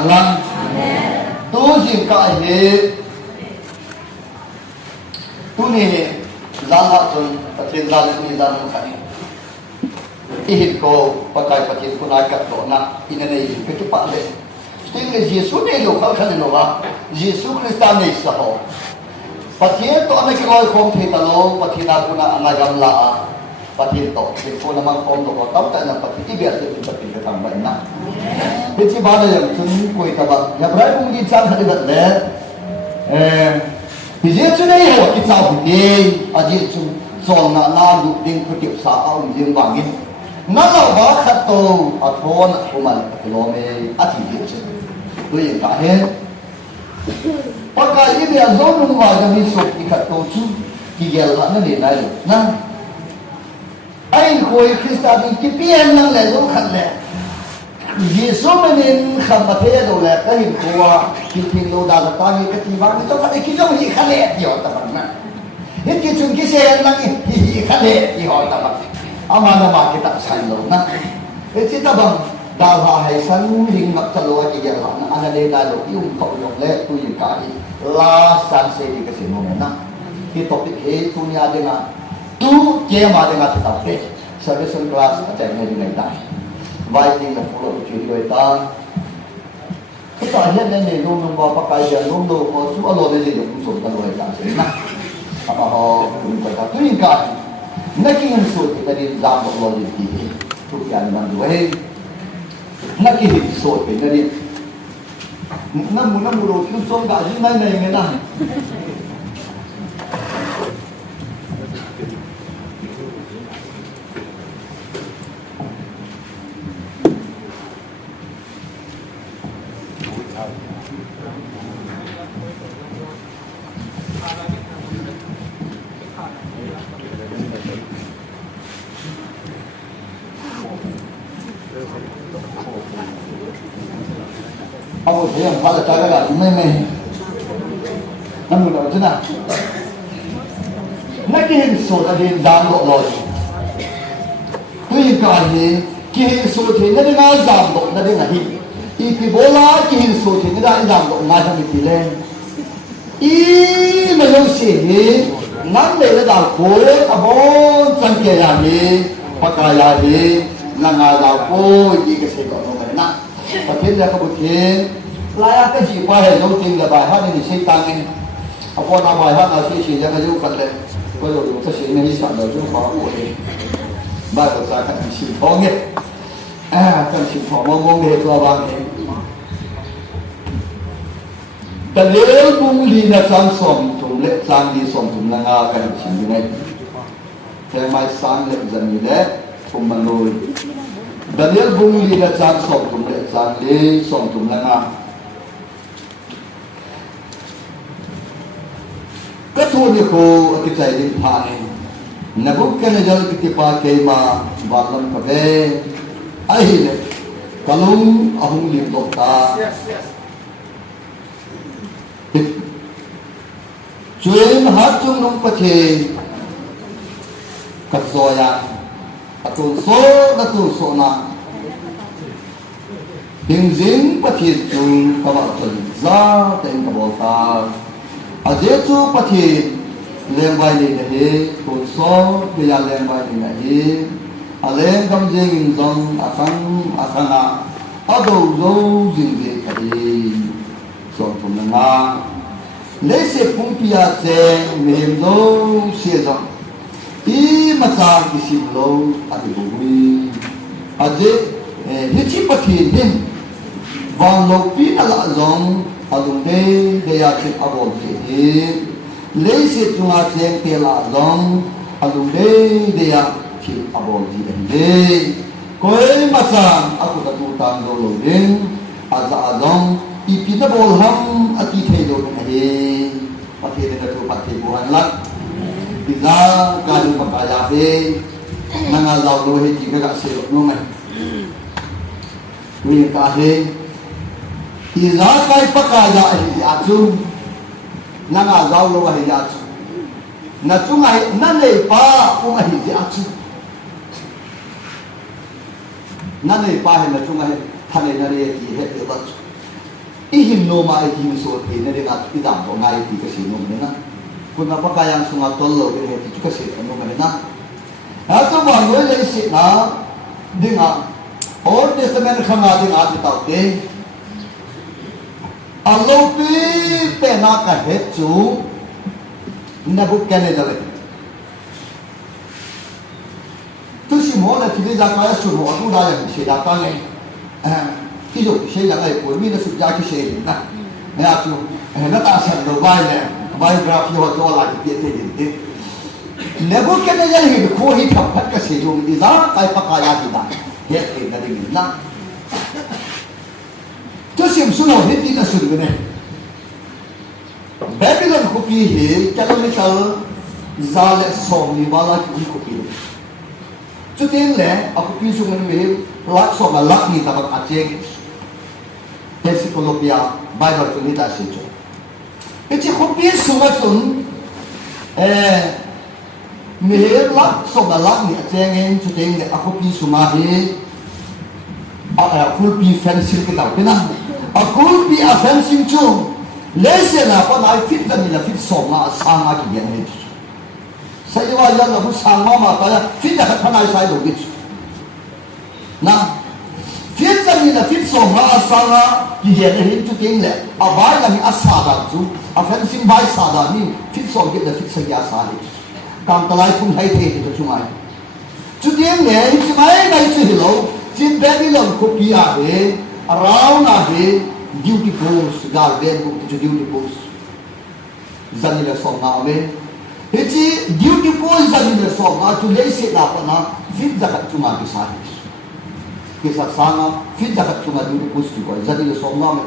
hàng lăng tu gì cả hệ tu này gian hạ chân thiên gian này gian không phải ihit ko pakai pakai pun agak tu nak ini ni ketupat le. Sehingga Yesus ni lokal kan ni loga. Yesus Kristus ni sahau. Pakai tu anak kalau kom theta lo pakai nak guna anak gamla. Pakai tu, kalau nama kom tu kau tahu tak nak pakai biar tu pakai kita tambah nak. Jadi mana yang tu koi tabak. Ya berapa mungkin jangan ada le. Yesus ni awak kita bukti. Yesus soal nak duk ding kutip sahau ding bangin. Nala ba khato athon human kilome ati je doi ka he paka ibe azon wa ga mi so ki khato chu ki gel ha na le na le na ai khoi krista din ki pian nang le zo khat le yesu manin kham ma the do le ka hin kwa ki thin lo da ta ni ka ti ba ni to ka ki jo hi kha le ti ho ta ba na he ki chung ki se nang hi kha le ti ho ta ba amana ma kita san lo na kita bang dawa hai san ring ngap chalo ki ya na ana le da lo yung ko lo le tu yin ka hi la san se di ka se mo na ki topic he tu nya de na tu ke ma de na ta pe service class ta ne ni nai dai vai ti na full of chi oi ta kita hiện nay ne lo no ba pa kai ya lo lo ko chu a lo de le yung so ta lo ta se na apa ho kun ka tu yin ka Naki yang sulit dari zaman lalu ini, tu yang mandui. Naki sulit dari, namun roh tu song gaji mana yang mana? Aku yang pada cara kan, meme, namun apa cina? Nak kihen so tadi dam lo, tu yang kali kihen so tadi nanti ngai dam lo nanti nahi, ipi bola kihen so tadi nanti dam lo macam itu le, manusia ni nanti ada kore abon cangkir lagi, pakai lagi, nangai ada kore jika sekolah mana. Pakai dah kemudian layak ke jiwa he lo ting le bai ha ni sei tang ni apo na bai ha na sei sei ja ga ju kan le ko lo lu ta sei ni sa lo ju ba ko ni ba ko sa kan si thong ni kan si thong mo mo nge to ba ni ta le bung li na chang som tum le chang li som tum la nga kan si ni ngai te mai sang le jan ni le tum man lo Daniel bung li na chang som tum le chang li som tum la nga Ketua ni ko kita ini pani, nabuk kan jal kita pakai ma balam kabe, akhirnya kalung ahung lim dokta, cuy mahat cung nung pace, katsoya, atun so na, hingzing pace cung kabal za teng kabolta. Aje tu pati lembai ni nahi, kunso biya lembai ni nahi, alem kamjeng zong akana, ado zo jingge kari, so tumnga, lese pumpiya ceng mehem zo siezong, I maca kisim lo adi bugui, aje hichi pati nim, wang lopi ala zong. Adung de ya cik abon cik le se tunga cik tela zong adung de ya cik abon cik de koi macam aku tak utang dulu ding aza azong ipi tak bolham ati thei do ni pati de tu pati buhan lat bila kali pakaya be nangal lau do he jika se no mai ni ka he Iza kai pakaya hi atu nanga zau lo hi atu na tunga nane pa unga hi atu nane pa hi na tunga hi thane nare ki he atu ihin no ma ai ting so the na de na idam ko ngai ti ka si no me na kun na pa kayang sunga tol lo ke ti ka si no me na ha to ma no le si na dinga Old Testament khanga ding a ti tau te alo pi pe na ka he chu na bu ke ne dale tu si mo la ti de ja ka su mo tu da ya si da ka ne ví dụ xây dựng này của mình là sự gia cho xây dựng này nghe chưa nó ta sản đầu vai này biography hoặc cho lại cái thế gì nếu có cái này thì khó hít thở hết cái sử dụng đi ra cái bác ai đi đã hết thì là đi na cho xem số nào hết đi là sử dụng này Babylon copy hi cái này cái ra lại xong đi vào lại cái copy cho nên là copy dùng mình lắc xong là lắc đi ta bắt acheng Encyclopedia Bible tu ni ta sejo. Iti copy suma tun me lak so da lak ni ateng chu teng le copy suma hi a copy fencing kita pina a copy a fencing chu lese na pa nai fit da ni la fit so ma sanga ki yan ni sai wa ya la bu sanga ma ta fit da ka nai sai do gi na fit da ni la fit so ma sanga ki yan ni chu teng le a bai la ni asa da chu a fencing bai sa da ni fit so gi da fit sa ya sa ni kam ta lai phun hai the to chu mai chu teng le chu mai bai chu hi lo chin Babylon copy a he around a he duty post garden to duty post zanila so na ame heti duty post zanila so na tu le se la pa na fit zakat chu ma ki sa ki sa sana fit zakat chu ma duty post ki ko zanila so na ame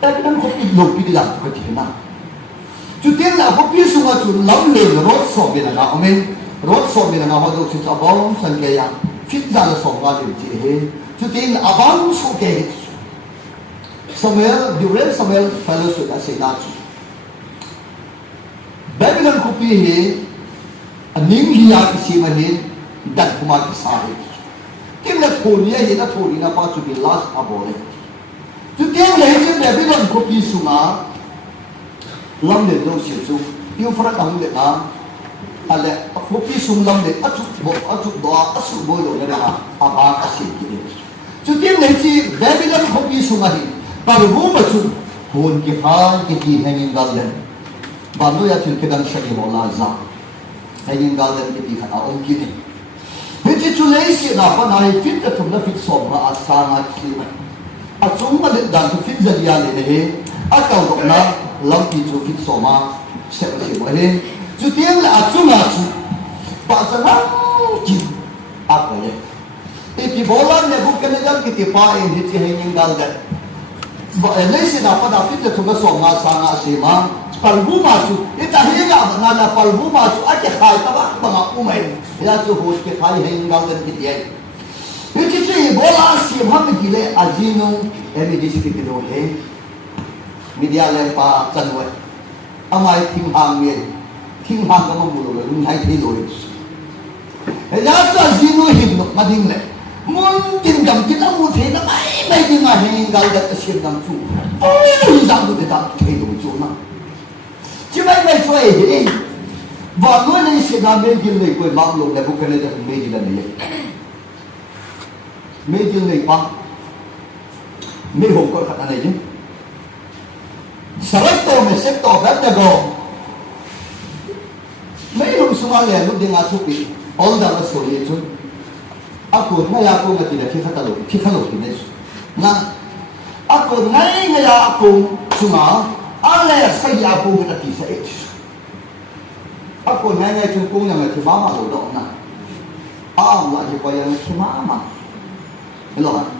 ta kan ko pi lo pi da ko ti na chu ten la ko pi su ma chu lam le ro so be na ame ro so be na ma do chu cha bom san ke ya fit za la so na le ti he chu ten abang so ke Samuel, during Samuel fellowship as a nazi. Babylon ko pihi, aning hiya kisi mahin, dan kumaki sahi. Kim na thoriya hi na thori na pa to be last abole. To tell legend Babylon ko pihi sunga, lam le do siya su, yung farak ang le na, ale, ko pihi sung lam le, atuk do, asu bo do na na, aba kasi kini. To tell legend Babylon ko pihi sunga hi, Parbu macu pun kifan kiti hanging garden. Baru ya til kedang sagi mola za. Hanging garden kiti kana om kini. Hiti tulai si na pa na fit ta tumna fit som na asanga ki. Acung ma dan tu fit zadia le ne. Akau dok na lam ki tu fit soma se se mo he. Ju tiang la acung acu. Pa sana ki apa ye. Iti bola ne bukan ne kiti pa in hiti hanging garden. Lesi na pa na fit tu so nga sanga si ma palbu ma chu ita higa na na palbu ma chu ake khai ta ba mga umay ya chu ho ke khai he ngal den ki ye iti chi bola si ma ki le ajino emi dis ki do he media le pa chanwe amai thing hang ka ma mu lo lu hai thi lo ya chu ajino hin no ma ding le muốn tin cầm tin ông muốn thế nó mấy cái mà hình gạo đất xuyên đằng chu ôi rằng được cái đằng thay đổi chỗ nào chứ mấy chơi gì và nói này sẽ làm mấy cái này quên mang luôn để bốc cái này được mấy cái này mấy cái này pa mấy hôm có khả này chứ selecto me secto vertigo mấy hôm xung quanh lúc đi ngã thuốc bị all that was so chứ aku ngaya aku ngati dah kita lo ini. Nah, aku ngaya aku cuma Allah saya aku ngati saya. Aku ngaya cungkung yang ngati mama lo dok na. Allah je yang ngati mama. Hello kan?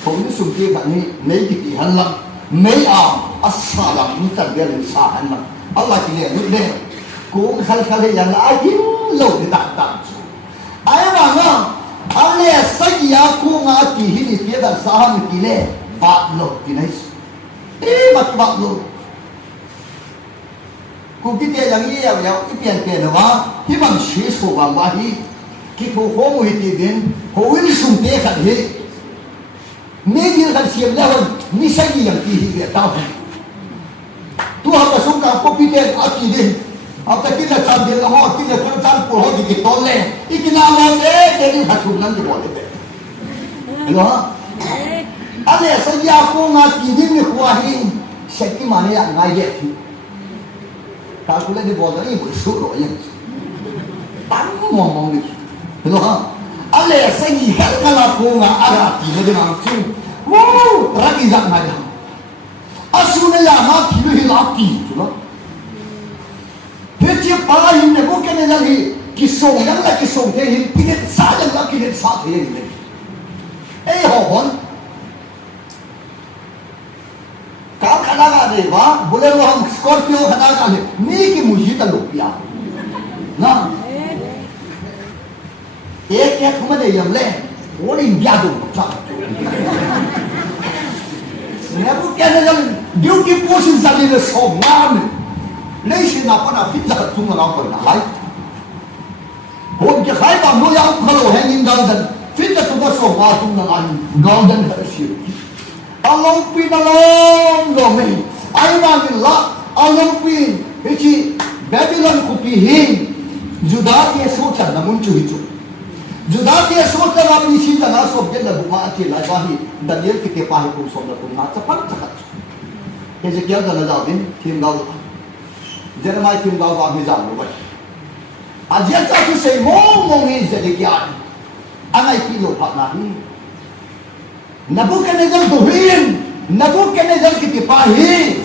Kau ni sumpi kat ni, mei kiti hanlam, mei asalam ni tak dia lisan hanlam. Allah kini ni deh. Kau kali yang lain lo tidak tak. Ayah mana? Allah saja aku ngati ini tiada saham kile baklo kinais. Baklo. Ku kita yang ini yang ipian kena wah, hibang sih sobang wahi. Kita homo itu din, hoin sumpe kat he. Maybe you can see a level, Nissan yang tinggi tahu. Tu apa suka kopi dia akidin. Apa kita sambil ngomong kita percaya puluh di toleh. Ikan awal jadi hasunan di boleh deh. Hello? Ada saja aku ngakidin ni kuahin. Sekali mana yang ngajak tu. Kalau kita di boleh ini bersuruh yang. Tahu ngomong ni. Hello? Ada saja kalau aku ngajak tu dengan tu. Wow, lagi jangan ngajak. Asalnya yang mati itu laki, tu lah. Hanya paling ni bukan lagi kisah yang lagi kisah ni, ini sahaja lagi ini sahaja ini. Hobon, kau kena ada apa? Boleh orang Scorpio kena ada, ni kimuji terlalu ya. Nah, yang cuma dia yang leh, orang dia tu tak. Saya bukan lagi dia kipusin sahaja le soman. Lepas nak pernah fitnah tu nak pernah lagi. Orang yang kaya bang yang kalau hengin golden, fitnah tu bersama tu nak golden hasil. Allah pin dalam domain. Ayam Allah, Allah pin. Heci Babylon kupihin. Juda dia socan namun cuci. Juda dia socan namun isi tanah sobjen dah buka aci lagi. Daniel kita pakai pun sobjen pun macam cepat. Hezekiel dah nazar tim gaul. Jeremiah tim gaul kami jalan lupa. Ajar tak saya ngomong ini Hezekiel. Anak itu pak nabi. Nabucodonosor tuhin, Nabucodonosor kita pahi.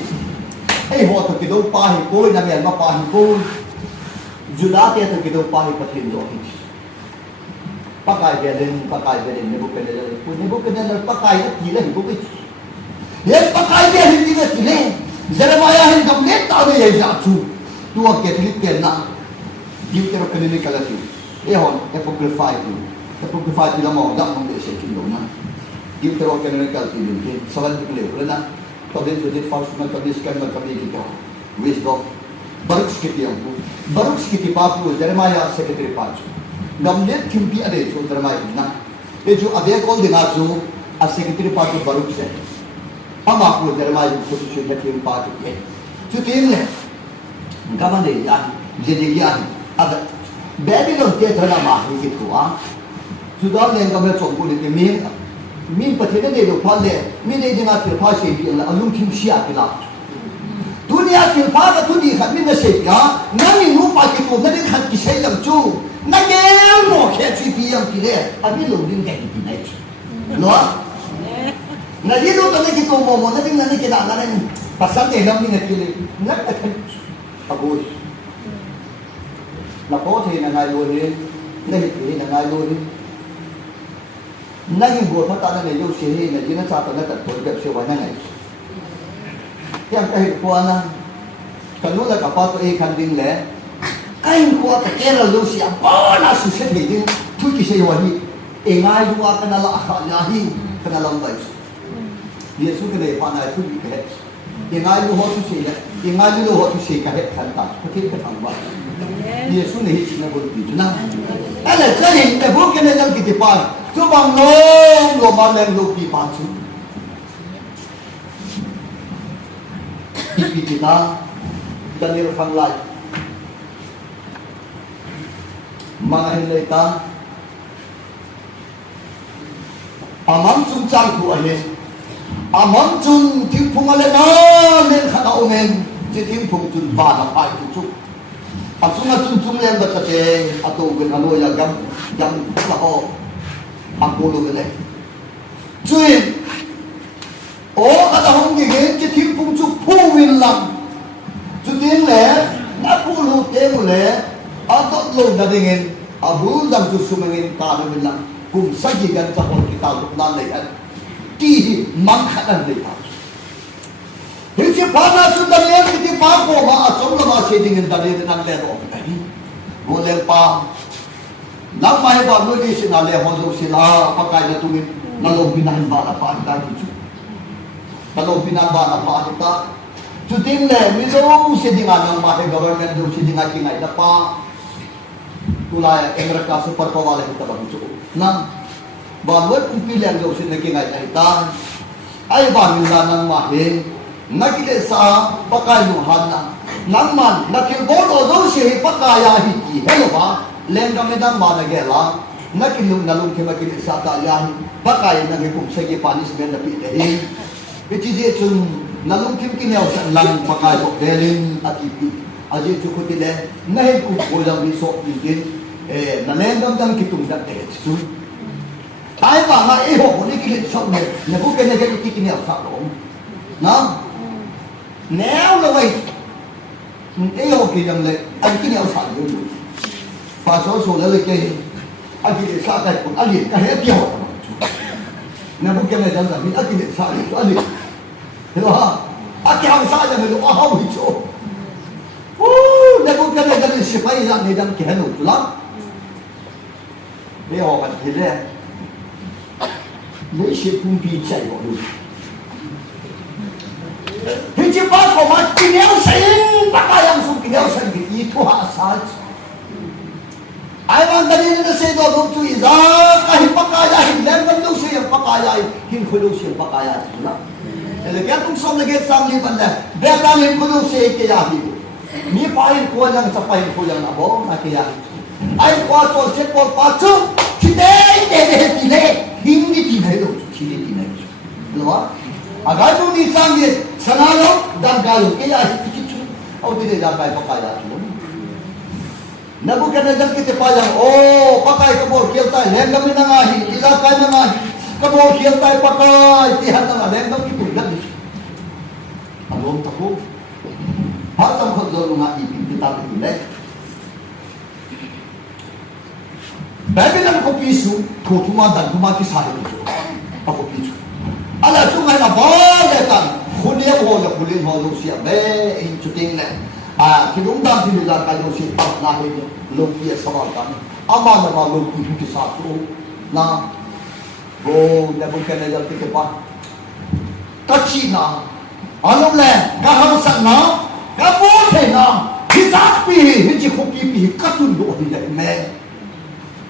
Waktu kita pahi koi, nabi alma pahi koi. Juda dia tu kita pahi patin dohi. Pakai beden Nabucodonosor pakai gila hidup itu. Yang pakai dia hidup gila. Jeremiah hidup net tahu dia jatuh. Tua Katolik kena. Dia terus kena ni kalau tu. Apocrypha itu. Apocrypha itu lama dah mungkin sekian lama. Dia terus kena ni kalau tu. Salah tu boleh. Kerana tadi false tadi scam tadi kita. Wisdom. Baru sikit yang tu. Baru sikit papu. Jeremiah secretary papu. Namanya kimpi ada itu Jeremiah na. Itu ada kau dengar tu. Secretary papu baru sikit. Ama aku Jeremiah posisi secretary papu. Tu tiada. Kapan dia? Jadi dia ada. Babylon dia terlalu mahal gitu ah. Sudah yang kami cukup di min pertanyaan dia lupa le. Min ini nak terpas sepi lah. Alum tim siap lah. Dunia terpas tu di kat min sepi ah. Nanti lupa kita nanti kat kisah yang tu. Nanti mau kerja yang kita. Abi login kayak gini aja. Loh? Nanti lu tadi kita mau nanti kita nanti pasal dia dalam ni kita. Nanti Agus, lapor ni nangai luar ni nangai luar ni. Nanti buat apa tak nanti jauh sih, nanti nak satu nak terjadi sesuatu nangai. Yang kahit kuana, kalau nak apa tu kanding le, kain kuat kera jauh siapa bona susah begini, tu kisah wahid. Engai dua kenal akal nyahi, kenal lambai. Dia suka deh panai tu dikeh. Engai lu hotu sih, engai lu hotu sih kahit kantar, betul betul buat. Yesus ni hiji nak berbicara. Nah, ada jadi kita bukan yang kita par. Coba ngom malam lopi pacu. Kita Daniel Fanglai. Mga hinayta. Amam sumcang tu aye. Amam sun timpung alena len kana omen. Timpung sun ba na pai tu. Asunga sun yang berkata atau genalo yang laho aku lu gele. Cuy, kata hong gege timpung cu puwin lang. Cutin le, naku lu temu le, atau lu dadingin abul dam cu sumengin kanu bilang. Kung sajigan tahun kita untuk nalaikan di mangkatan mereka. Hiji pada sudah yang kita pakai macam lama sedingin dari dengan lero. Boleh pa. Nama yang baru ni sinale hozo sila pakai datungin kalau binahan bala pa anda itu. Kalau binahan bala pa kita. Cuting le, milo sedingan yang mahal government tu sedingan kinai dapat. Tulai Amerika super power kita baru cukup. Nah, ban wat kumpi leng lo sin nagi ngai ai ta ai ban min la nang ma he nakile sa pakai lu han na nang man nakil bo do do se pakaya hi ki hello ba leng ga me dang ma na ge la nakil na lung ke makile sa ta ya hi pakaya na ge kum se ge punishment na pi de he which is chun na lung kim ki neo san lang pakai bo delin atipi aje chu ko tile nahi ku bo jam bi so pi ge na leng dam dam ki tum da te chu ai ba nga e ho ni ki le so ne ne bu ke ne ge ki neo sa lo na neo lo wai e ho ki jam le ai ki neo sa lo fa so le ke ai ki sa kai ko ali ka he pi ho ne bu ke ne jam da ni ai ki sa lo ali hiểu không? Aki hang sa jang lo ah wi cho. Ne bu ke ne jam si pai jang ne jam ke no la. Ne ho ka thi le. Ne shi pung pi chai bo lu. Hi chi ba ko ma ki ne sai pa ka yang su ki ne sai ki I thu ha sa. Ai man dali ne se do lu tu iza ka hi pa ka ya hi lem dam lu se pa ka ya hin khu lu se pa ka ya la. Kaya kung som lagi sang liban na, betamin ko nung siya kaya hiyo. Ni pahin ko lang sa pahin ko lang abo, nakaya. Ay ko ato, siya ko pato, hindi tinay do, hindi tinay do. Diba? Agad ni sang liban, sanalo, dagalo, kaya hiyo. O hindi dagay pa kaya hiyo. Nabukan na dyan kita payang, oh, pakay ka po, kaya tayo, lenggamin na nga hiyo, ilakay na nga hiyo. Kamu kian tay pakai tihan na lem dam kitu dak alom tapo hatam khadlo nga ipin kita tule babelan ko pisu ko tuma dan tuma ki sahi ako pisu ala tunga na bale tan khune ho ya khulin ho lo sia be in chuting le kidung dam ti la ka lo si pa na he lo ki sa ba tan ama na ma lo ki sa tu na Go Nebuchadnezzar kita pa kachi na alam le kahang na kabote na hitapi hiji khopi pi katun do hi me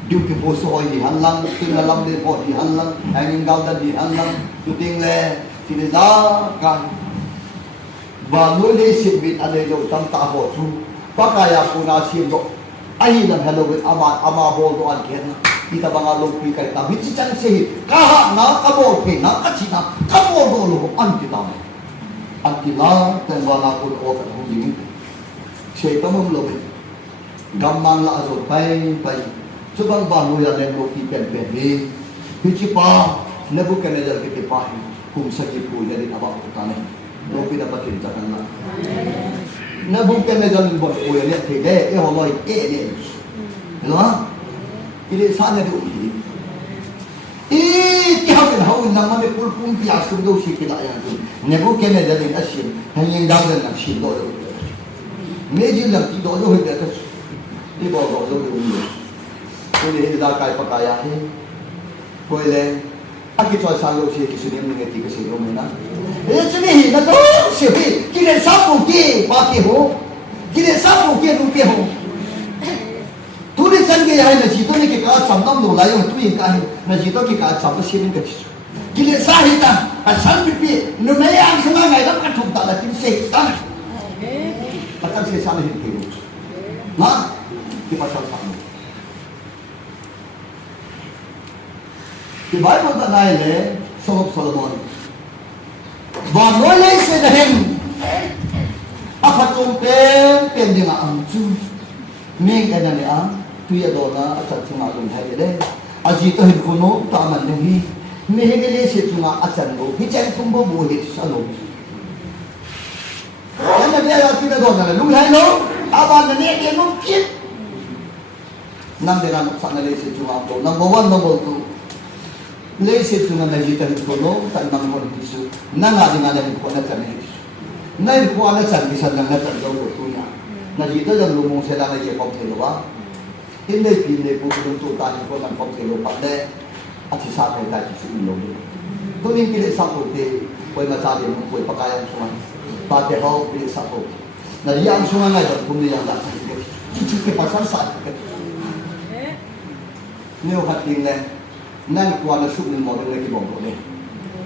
diu ke boso hi hanlang tingalam de ho hi hanlang hanging gau da di hanlang tuting le tiniza kan ba no le sibit ade do tam ta ho chu pakaya puna sim do ai na hello with ama bol do an ken kita bangalong pi kay ta bitsi chan se kaha na kabol pe na kachi na kabol do lo an kita la ten wala ko o ka hu ding se ta mong lo gamman la azo pai subang ba lo ya len lo pi pen pen ni bitsi pa Nebuchadnezzar ke pa kum sa ki pu jadi aba ko ta ne lo pi da pa kin ta na Nebuchadnezzar bo ko ya ne te de e ho lo e ne lo Ini sana tu ini. Kau kan hau nama me pulpun pias tu do si kita yang tu. Nebuchadnezzar ini asyik hanya dah nak si do. Meji lang ti do do he dah. Di bawa do do do. Ini dah kai pakaya he. Koi le. Aki tu asal lo si kisuni mengerti kesini mana. Sini na do si he. Kini sapu ki pati ho. Kini sapu ki rupi ho. Tulis sange ya na jito ni ke ka samdam lo la yo tu yin ka na jito ke ka sam si ning ka chi kile sahita asal pipi no me yang sama ngai lam ka thuk ta la tin se ta patang se sama hin ke na ki pasal sam ki Bible ta nai le Solomon ba no le se da hen apa tum pen di ma am chu ning ada ni a tu ya dona acha chunga lung hai de aji to hin kono ta man ni me he le se chunga achan lo hi chen thum bo bo he sa lo ya na ya ti da dona lung hai lo aba na ne de no kit nam de ran sa na le se chunga to number 1 number 2 le se chunga na ji ta hin kono ta nam mo ni su na nga di nga le ko na chan ni na ko na chan ni sa na chan lo ko tu ya na ji to jang lu mong se la na ye pom the lo ba Hindi pinay po kung tutan ko ng pagkilo pa de at sisakay tayo sa ilog. Doon yung kilisang ko, kung masabi mo, kung pakayang sungan. Pati ako, kilisang ko. Nariyang sungan ngayon, kung niyang lakas. Chichiki pa sa saan. Niyo kating na, นั่นกว่าจะสุนิมอดเลยที่บอกเลย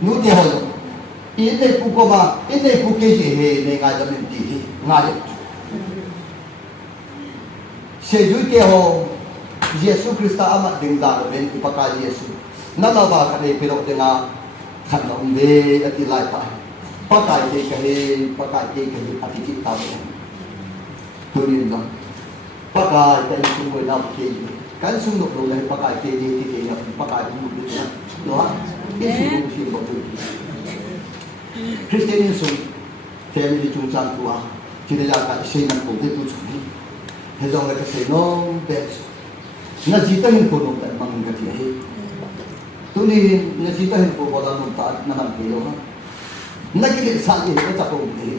นู้นเดียวเลยอินเดียผู้ก็มาอินเดียผู้เกี่ยเฮในงานจะเป็นดีงานเลยเชื่อจุดเดียวเยซูคริสต์อามาดึงดาวเป็นอุปการเยซูนั่นเราว่าคันเอพิโรเดงาขันน้องเบอติไลไปปากายเกย์ปากายเกย์อธิจิตตาเลยตัวนี้นะปากายแต่ยังคงไม่นับเกย์การสุ่มหนุนเลยปากายเกย์ที่เกย์เนี่ยปากายมุ่งดูนะเนาะที่สุ่มมุ่งสิ่งบอกดูคริสเตียนสุ่มแฟมิลี่จุงจังตัวที่ได้จากการเชื่อมันคงได้ตัวสุ่มนี้ให้เราเลยก็เชื่อน้องเบสน่าจิตให้คนน้องแต่มันก็ที่ให้ตัวนี้น่าจิตให้คนบอกเราน้องตานั่นเองนะนักเรียนสายก็จะต้องดี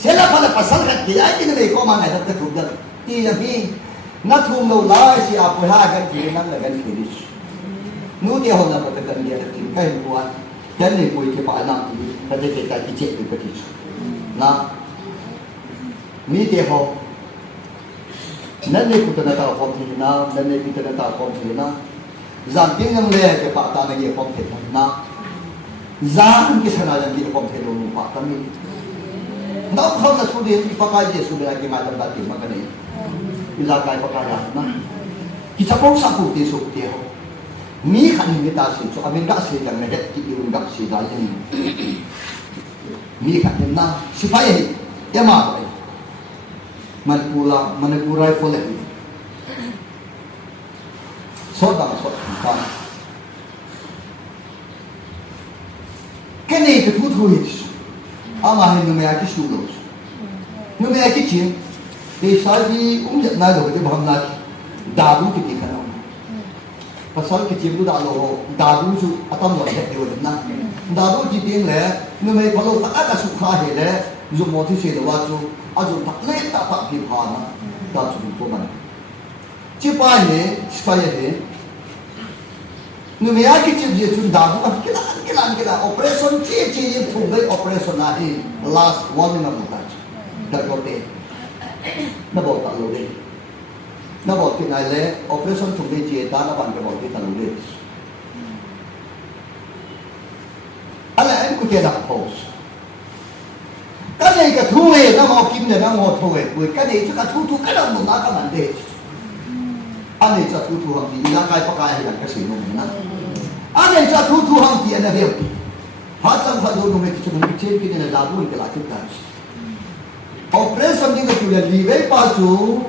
เชื่อแล้วพอเราภาษากันที่ไอ้ที่นี่ก็มาไงตั้งแต่ถูกกันที่ยังมีนักทุ่มเราไล่สิอาปุหากันที่นั่นเลยกันที่นี่นู้นเดียวนะพอจะกันเดียวที่ใครบัวแค่นี้ปุยที่ป่านั่งที่แต่เด็กๆที่เจ็บอยู่ก็ที่นะมีเดียวนั่นนี่คุณจะได้ตาความที่นะนั่นนี่คุณจะได้ตาความที่นะจำเป็นยังเล่จะป่าตาในเกี่ยวกับที่นะZaman kisah yang kita kompeten lupa kami. Nak kau nak sudah pakai je sudah lagi macam tadi makanya. Ilakai pakai na. Kita kau sapu ti sup ti ho. Mi kan imitasi so amin dak si yang net ti undang si dalin. Mi kan na supaya ya mak. Manpurai boleh. Sodang sodang. Kene ke tutu hiç. Ama henüz merak işliyoruz. Merak için sadece umut nado ke bahana dabu ke kana. Pasal ke cibu dalo dabu su atam lo he dewa na. Dabu ji ding le nume palo ta ka sukha he le zo moti se de wa chu azu ta le ta pa pi pha na da chu ko man. Chi pa ne spaya he Numaya kita je tu dah tu kita operation cie tu gay operation nahi last one minute mudah dah kote na bawa tak lori na bawa kita le operation tu gay cie dah na ban ke bawa kita lori ala em kita dah pause kan ni kita tu na mau kim ni na mau tu kan ni kita tu kan nak mana kan nanti Ane cha thu thu ham ti ila kai pakai han ka sin no na ane cha thu thu ham ti ana he ha chang pha do no me ki chu ni chen ki ne la bu ke la chu ta operation ni ke tu le li ve pa chu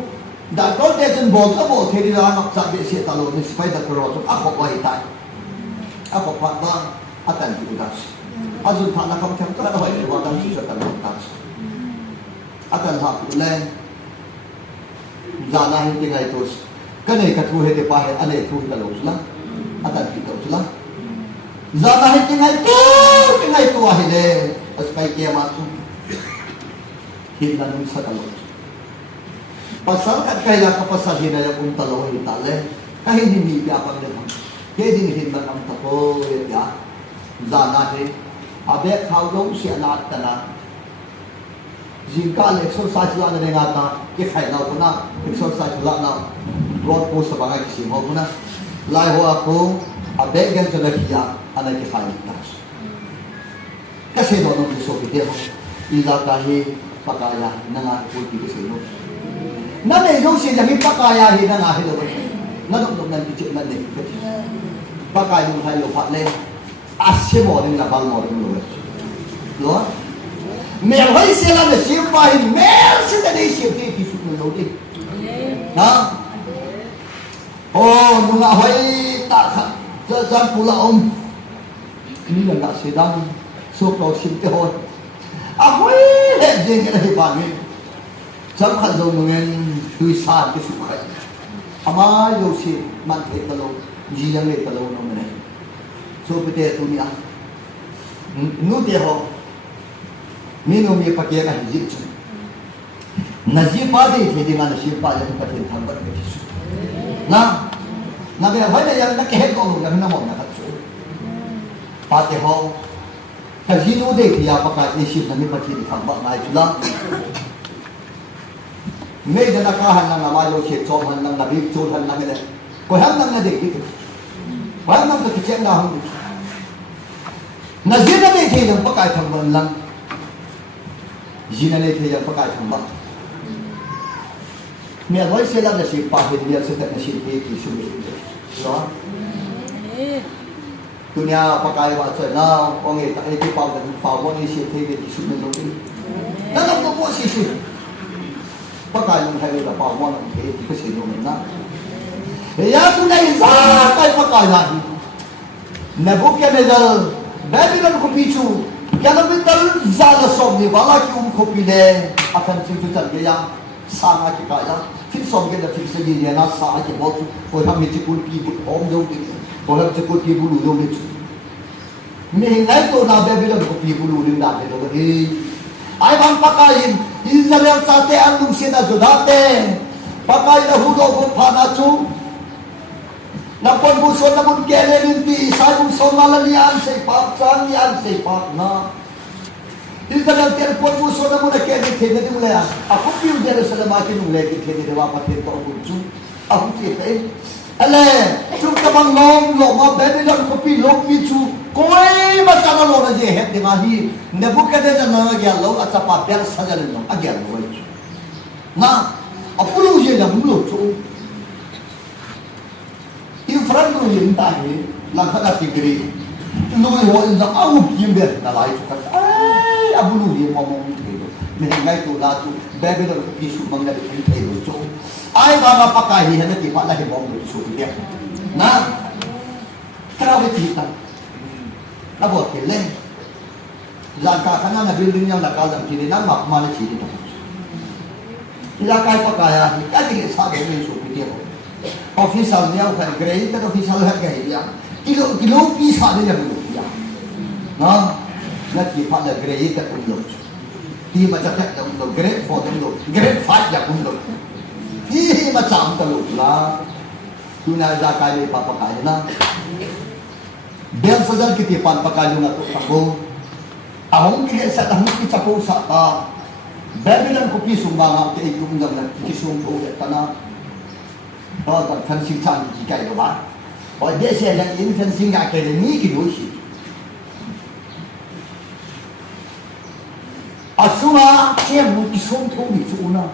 da ko de chen bo ka bo the ri la nak cha be se ta lo ni spai da ko ro chu a ko wai tai a ko pa ba a tan ki da a zu tha na kam tham ka na wai wa dan chi cha ta lo ta a tan ha le za na hin ti ngai to cái này cả thu hết để pa hết, anh này thu cả lỗ chứ lắm, anh ta chỉ lỗ chứ lắm. Giờ này cái ngày tu hết để, ở cái kia mà tu, hiện là nuôi sát lỗ. Pasal cái là cái pasal hiện là cũng ta lỗ hiện ta lên, cái hình như bị apa được không? Cái hình là năm ta có ya, giờ này, abe khao lỗ sẽ nát ta na. Jika exercise lah ada yang ada, kita khai lau pun nak exercise lah nak. Broad post sebagai kesimpulan pun nak. Lai ho aku, abek yang sudah kia, anak kita khai tas. Kasih dono besok kita, ila kahi pakaya nangai putih kesimpulan. Nanti itu sih jadi pakaya hi nangai hidup. Nanti nanti cik nanti kita. Pakaya itu hai lupa le, asyik morning nak bal morning luar. Luar. Mel hai sila na siapa hin mel sila na siapa di suku lodi, na? Oh, nunga hai tak jajan pula ini yang tak sedang so kau simpe hoi, ahoy jeng kena hibangi, jam khadong nungen tuisan kesukai, ama yo si manthe kalau jiang le kalau nungen, so pete tu ni ah, nu dia ho. Minum ye pakai kan hijau, nasi padi ni dengan nasi padi yang pakai thambat begitu. Nah, nabi apa yang nak kehet kau yang nama nak tu. Padi ho, kasi tu dek dia pakai nasi nasi pakai thambat naik juga. Mei dah nak kahan nang nama yo si com nang nabi com nang ni. Kau ham nang dek itu. Why not the kitchen now? Nazina they take them pakai from one land. Zina they take them pakai from one. Me avoid say that the ship part in the set the ship take you should be. No? Dunia pakai macam now, orang itu itu power ni ship take you should be looking. Nada não pode ser. Pakai yang hai ada power nak take you should be looking. Ya tu dah izah kai pakai lagi. Nebuchadnezzar Babylon को पीछू क्या ना बितर ज़्यादा सोमने वाला कि उनको पीले अफन चिंतु चल गया साना की काया फिर सोम के फिर से ये ना साना के बहुत और हम चिकुल की ओम दो की और हम चिकुल की बुलू दो में नहीं तो ना Babylon को पी बुलू नहीं डाले तो हे आई हम पकाई इज़राइल चाहते अंदुम से ना जुदाते पकाई ना हुदो को फाना चू Napon buso na mun kele ninti sayung somala niyan sa ipap niyan sa ipap na. Ito na telpon buso na mun kele kele di mulaya. Ako piu Jerusalem akin mulaya kele di wapat ito ang bunso. Ako kete. Ale, chung tabang long ma Babylon ko pilok pichu. Koi masana lo na jehet di mahi. Nebuchadnezzar na nagyalo at sa papel sa jalin mo. Agyalo mo ito. Na, apulo siya na mulo cho. In front of him, langkah tigri. Lui orang yang awak jember, nalai tu kata, abu lui ngomong itu. Mengenai tu lah tu, Babylon isu mengenai itu tu. Ai bapa pakai ni hendak tiba lagi ngomong itu dia. Nah, kenapa kita? Apa kele? Langkah kanan na building yang nakal dalam kiri nama mana ciri tu. Langkah pakai ni, kan dia sahaja isu dia. Official niya kan grade kan official है कहीं दिया kilo piece आने जब लोग दिया ना ना कि पाले grade तक उन लोगที่มาจากแต่อุนโดเกรด4อุนโดเกรด5จากอุนโดที่มาจำตลอดละtu na zakay ni papakain na bel sajal kiti pan pakayo na to pako ahong kile sa tahong kitsapo sa ta Babylon ko pisong mga kay kung na kisong ko et na đó là phân sinh sang chỉ cái đó bạn, và để xem là những phân sinh ngại cái là nghĩ cái đối xử, ở số mà xem một cái số thấu bị số nào,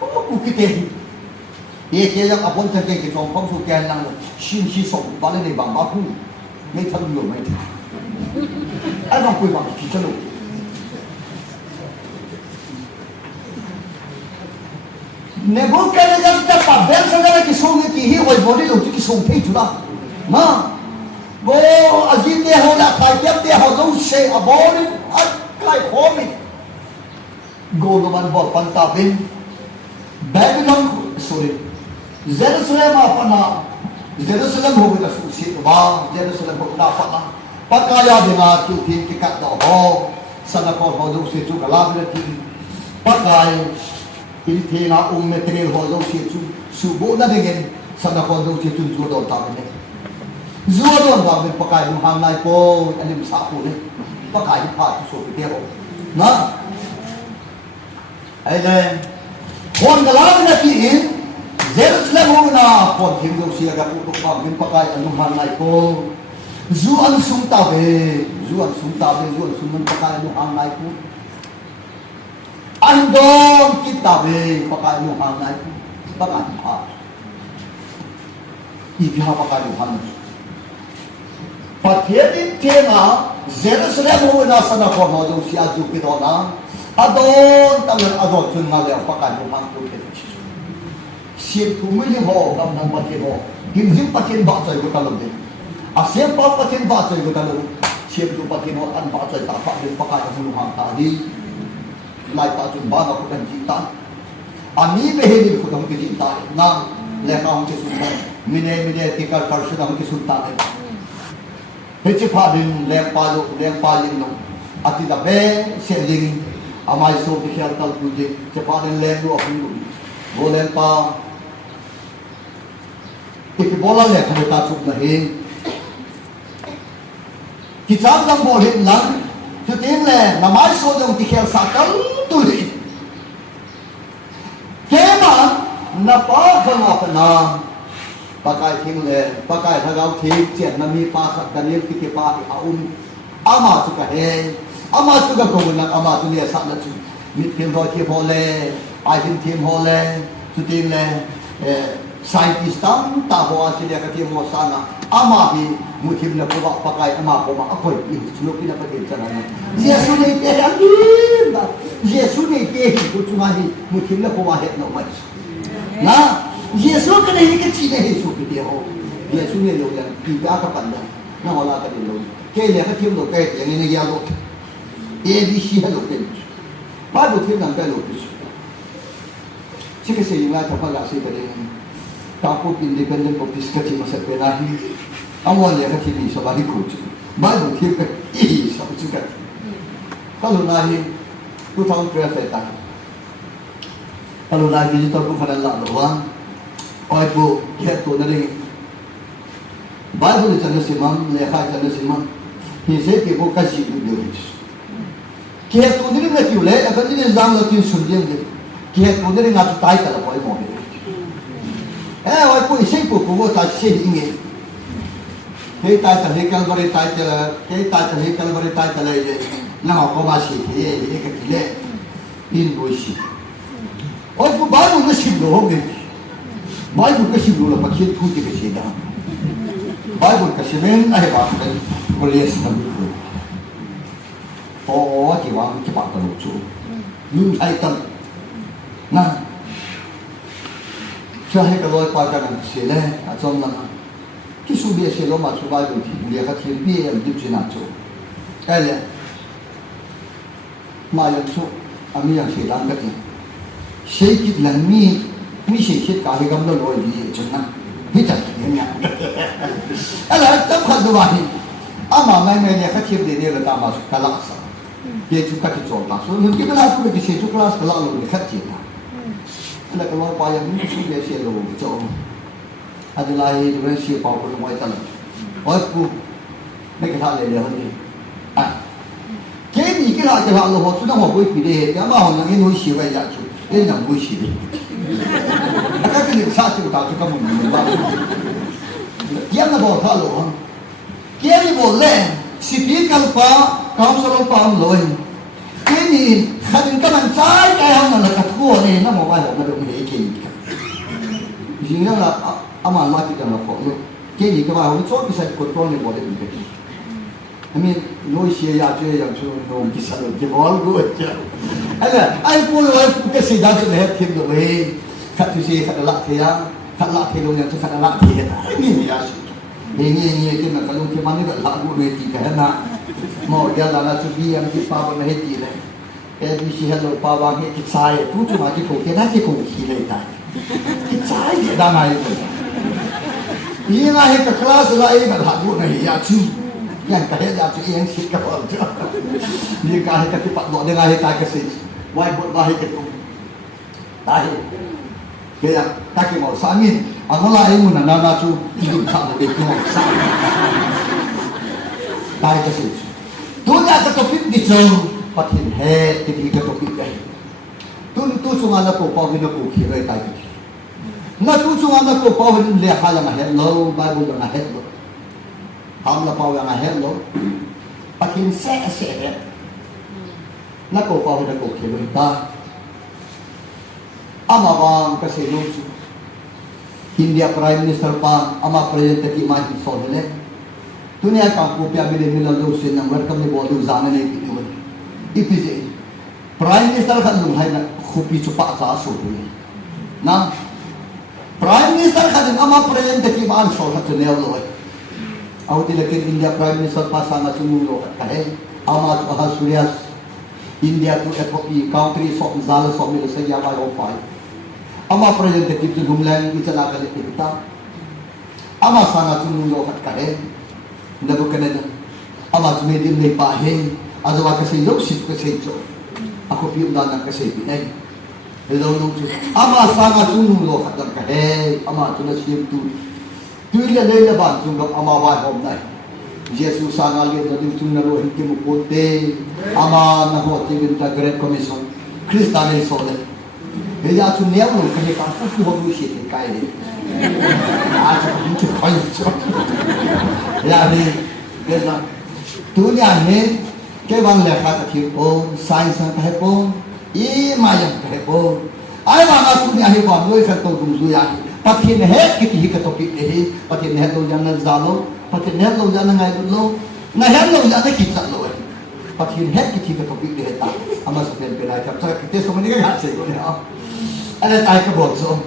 một cái tiền, để cái là bốn trăm cái trong phong số tiền năng xin sống vào đây bằng bao thu, mấy thân nhiều mấy, ai bằng quyền bằng chỉ cho đủ. Nebuchadnezzar ta pabel sagala ki song ki hi wai body lo ki song phei chula ma bo ajin de hola khai kep de ho lo se abori at kai khomi gogoman bol panta bin Babylon sorry Jerusalem apana Jerusalem ho ga su si ba Jerusalem ho na pa na pakaya dinga tu tin ki kat do ho sana ko ho lo se chu galam le ti pakai Pilih na material hodong situ subuh na dengan sana hodong situ jual tahu ni jual tahu pakai muhang naik po alim sapu ni pakai part so dia na ada pon galang na kiin Jerusalem na pon hingga siya kaputok pakai muhang naik po jual sung tahu jual sung pakai muhang naik po Andong kita be pakai muhang itu pakai muhang. Ibu pakai muhang. Pakai tema Jerusalem na sana ko mo siya jupi dona. Adon tangan adon tun na le pakai muhang ko ke. Siap kumili ho kam nang pakai ho. Himhim pakai ba sai ko talon din. Asiap pa pakai ba sai ko talon. Siap tu pakai ho an ba sai ta pakai muhang tadi. Lai ta chun ba na ko dan kita ani beheli ko dam ke kita na le ka hong ke sultan mine tikar parshud hong ke sultan peche pha din le palin no ati da be selling amai so ke khel tal project che pha din le lo apni bo le pa ke bola le ka ta chuk na he kitab lang bo hin lang tu tin le namai so dong ke khel sakal tuli kema na pa khang apna pakai thing le pakai thagau thing chen na mi pa khat kan yel ki pa ki aum ama chu ka he ama chu ka ko na ama tu ne sa na chu mit phim ro thi ho le ai thim ho le chu tin le scientist ta ho a si le ka thi mo sa na ama hi mu thim na ko pakai ama ko ma akoi in chu ki na pa tin chana na yesu ne te ra ni ba yesu ne te hi ku chu ma hi mu thim na ko ma he no ma na yesu ka ne hi ka chi ne yesu ki te ho yesu ne lo ya pi ka ka pan da na ho la ka ni lo ke le ka thim lo ke te ne ya lo ABC lo ke ba do thim na ka lo ki chi ke se ina ta pa la se ka de Tapo independent office ka chi masak pe na hi amwa le ka chi ni sa ba hi ko chi ba do thim ka i sa chi ka ka lo na hi 2012 ta ka lo na hi to ko fa la lo wa oi bu ke to na ring Bible ni chana simam le kha chana simam hi se ke ko ka chi du de ke to ni na ki le ka ni zang lo tin sun de ke to ni na tu tai ta la ko mo de oi bu se bu ko ta se ni nge ke ta ta he kal bare ta ta ke ta ta he kal bare ta ta le na ko ma si ke ye ke le in bo si oi bu ba bu si lo ho ge ba bu ka si lo la pa ke thu ti ke se da Bible ka simen ai ba ka ko le sa ko o ti wa ki pa ta lo chu nu ai tan na cha he ka lo pa ka na se le a chom na ki su bi se lo ma su ba lu ti le ka ti bi em di chi na chu ai le ma ya chu a mi yang se dan ka ti se ki lan mi se ki ka he gam lo lo di chu na hi ta ni ya ala ta kha do ba hi ama mai mai ne kha thi de de la ta ma su ka la sa ye chu ka ti cho la so ni ki la su ki se chu class ka la lo ni kha ti na ala ka lo pa ya ni su ye se lo cho adulai du si pa ko lo mai ta la oi pu mai ka tha le le ho ni a ke ni ki la ja la lo ho su na ho ko pi de ya ma ho na ni no si wai ya chu le na mo si de ka ka ni sa chu ta chu ka mo ni ba yang na bo tha lo ke ni bo le si pi kal pa council pa lo ke ni kha din ka man chai ka ha na la ka thu ni na mo ba ho ma do ni ke ni ka jing na la ama la ki ka na ko lo ke ni ka ba ho cho ki sa ko to ni bo de ni ke I mean no si ya che ya chu no ki sa lo ki bo go cha ala ai po lo ai ka si da ne thim do we kha tu si kha la the ya kha la the lo ya chu kha la the ya ni ni ya ni ke na ka lo ki ma ni la go ne ti ka na mo ya la na chu bi am ki pa ba ne ti le e bi si hello pa ba ke ki sai tu chu ma ki ko ke na ki ko ki le ta ki sai ki da ma yi ni na he ka class la e ma la go ne ya chu yang ka he ya chu yang si ka ba chu ni ka he ka ti pa do de ga he ka ke si wai bo ba he ke tu ta he ke ya ta ki mo sa ni ang la e mo na na chu ki du sa de ki mo sa ta ke si tu na ka to pit di chu pathin he ti ki ka to pit dai tu chu nga na ko pa vi na ko ki re ta ki na tu chu nga na ko pa vi le ha la ma he lo bible na he lo ham la pa wa na he lo pathin se na ko pa vi na ko ki re ta ama bang ka se lo chu India Prime Minister pa ama president ki ma hi so le dunia ka ko pya mele mila lo se na welcome ni bodu zana ne ki ni ipise Prime Minister kan lu hai na khupi chu pa sa so na Prime Minister kan ama president ki ma so ha ne lo au ti lekin India Prime Minister pa sa na chu lo ka hai ama ha surya India to FOP country so zala so mele se ya ba ho pa ama president ki tu gumlan ki chala ka le kita ama sa na chu lo ka hai na ko kanada ama tu me dim le pa he azawa ka se lo sip ka se cho ako pi na na ka se pi ai hello lo chu ama sa na chu lo ka ka he ama tu na sip tu le le ba chu lo ama ba hom nai Jesus sa na le na tu na lo hin ki mo ko te ama na ho ti bin ta great commission Christian so le he ya chu ne lo ka he ka fu ho lu shi ti kai le Aja itu kayu cok. Ya ni, kita tu ni ane, kebang lekha kecil pun, sains kecil pun, mayam kecil pun. Ai mana tu ni ahi bawa loi kata tu ya. Pakai nehet kita hikat topik ni, pakai nehet lo jangan zalo, pakai nehet lo jangan ngai lo, nehet lo jangan kita lo. Pakai nehet kita hikat topik ni tak, amas sekian pelai capsa kita semua ni kan hasil ni ah. Ada tai ke bodoh.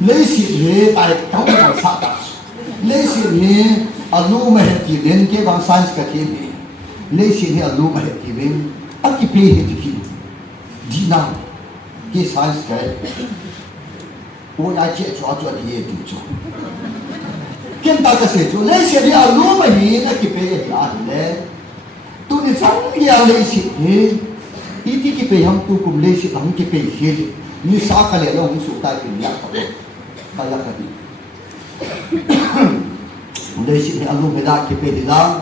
Lesi ni tai kau tak sahaja. Lesi ni alu mahkibin ke bang sains kecil. Lesi ni alu mahkibin, aki pih kecil. Dina, ke sains kecil. 我来接抓抓的也不做，跟大家说做那些的啊，罗马人那几辈也啊嘞，都你长样那些的，一滴几辈ham tu kum那些ham几辈些的，你啥个来了我们所带给你呀？大家看的，那些的啊，罗马人几辈的啦，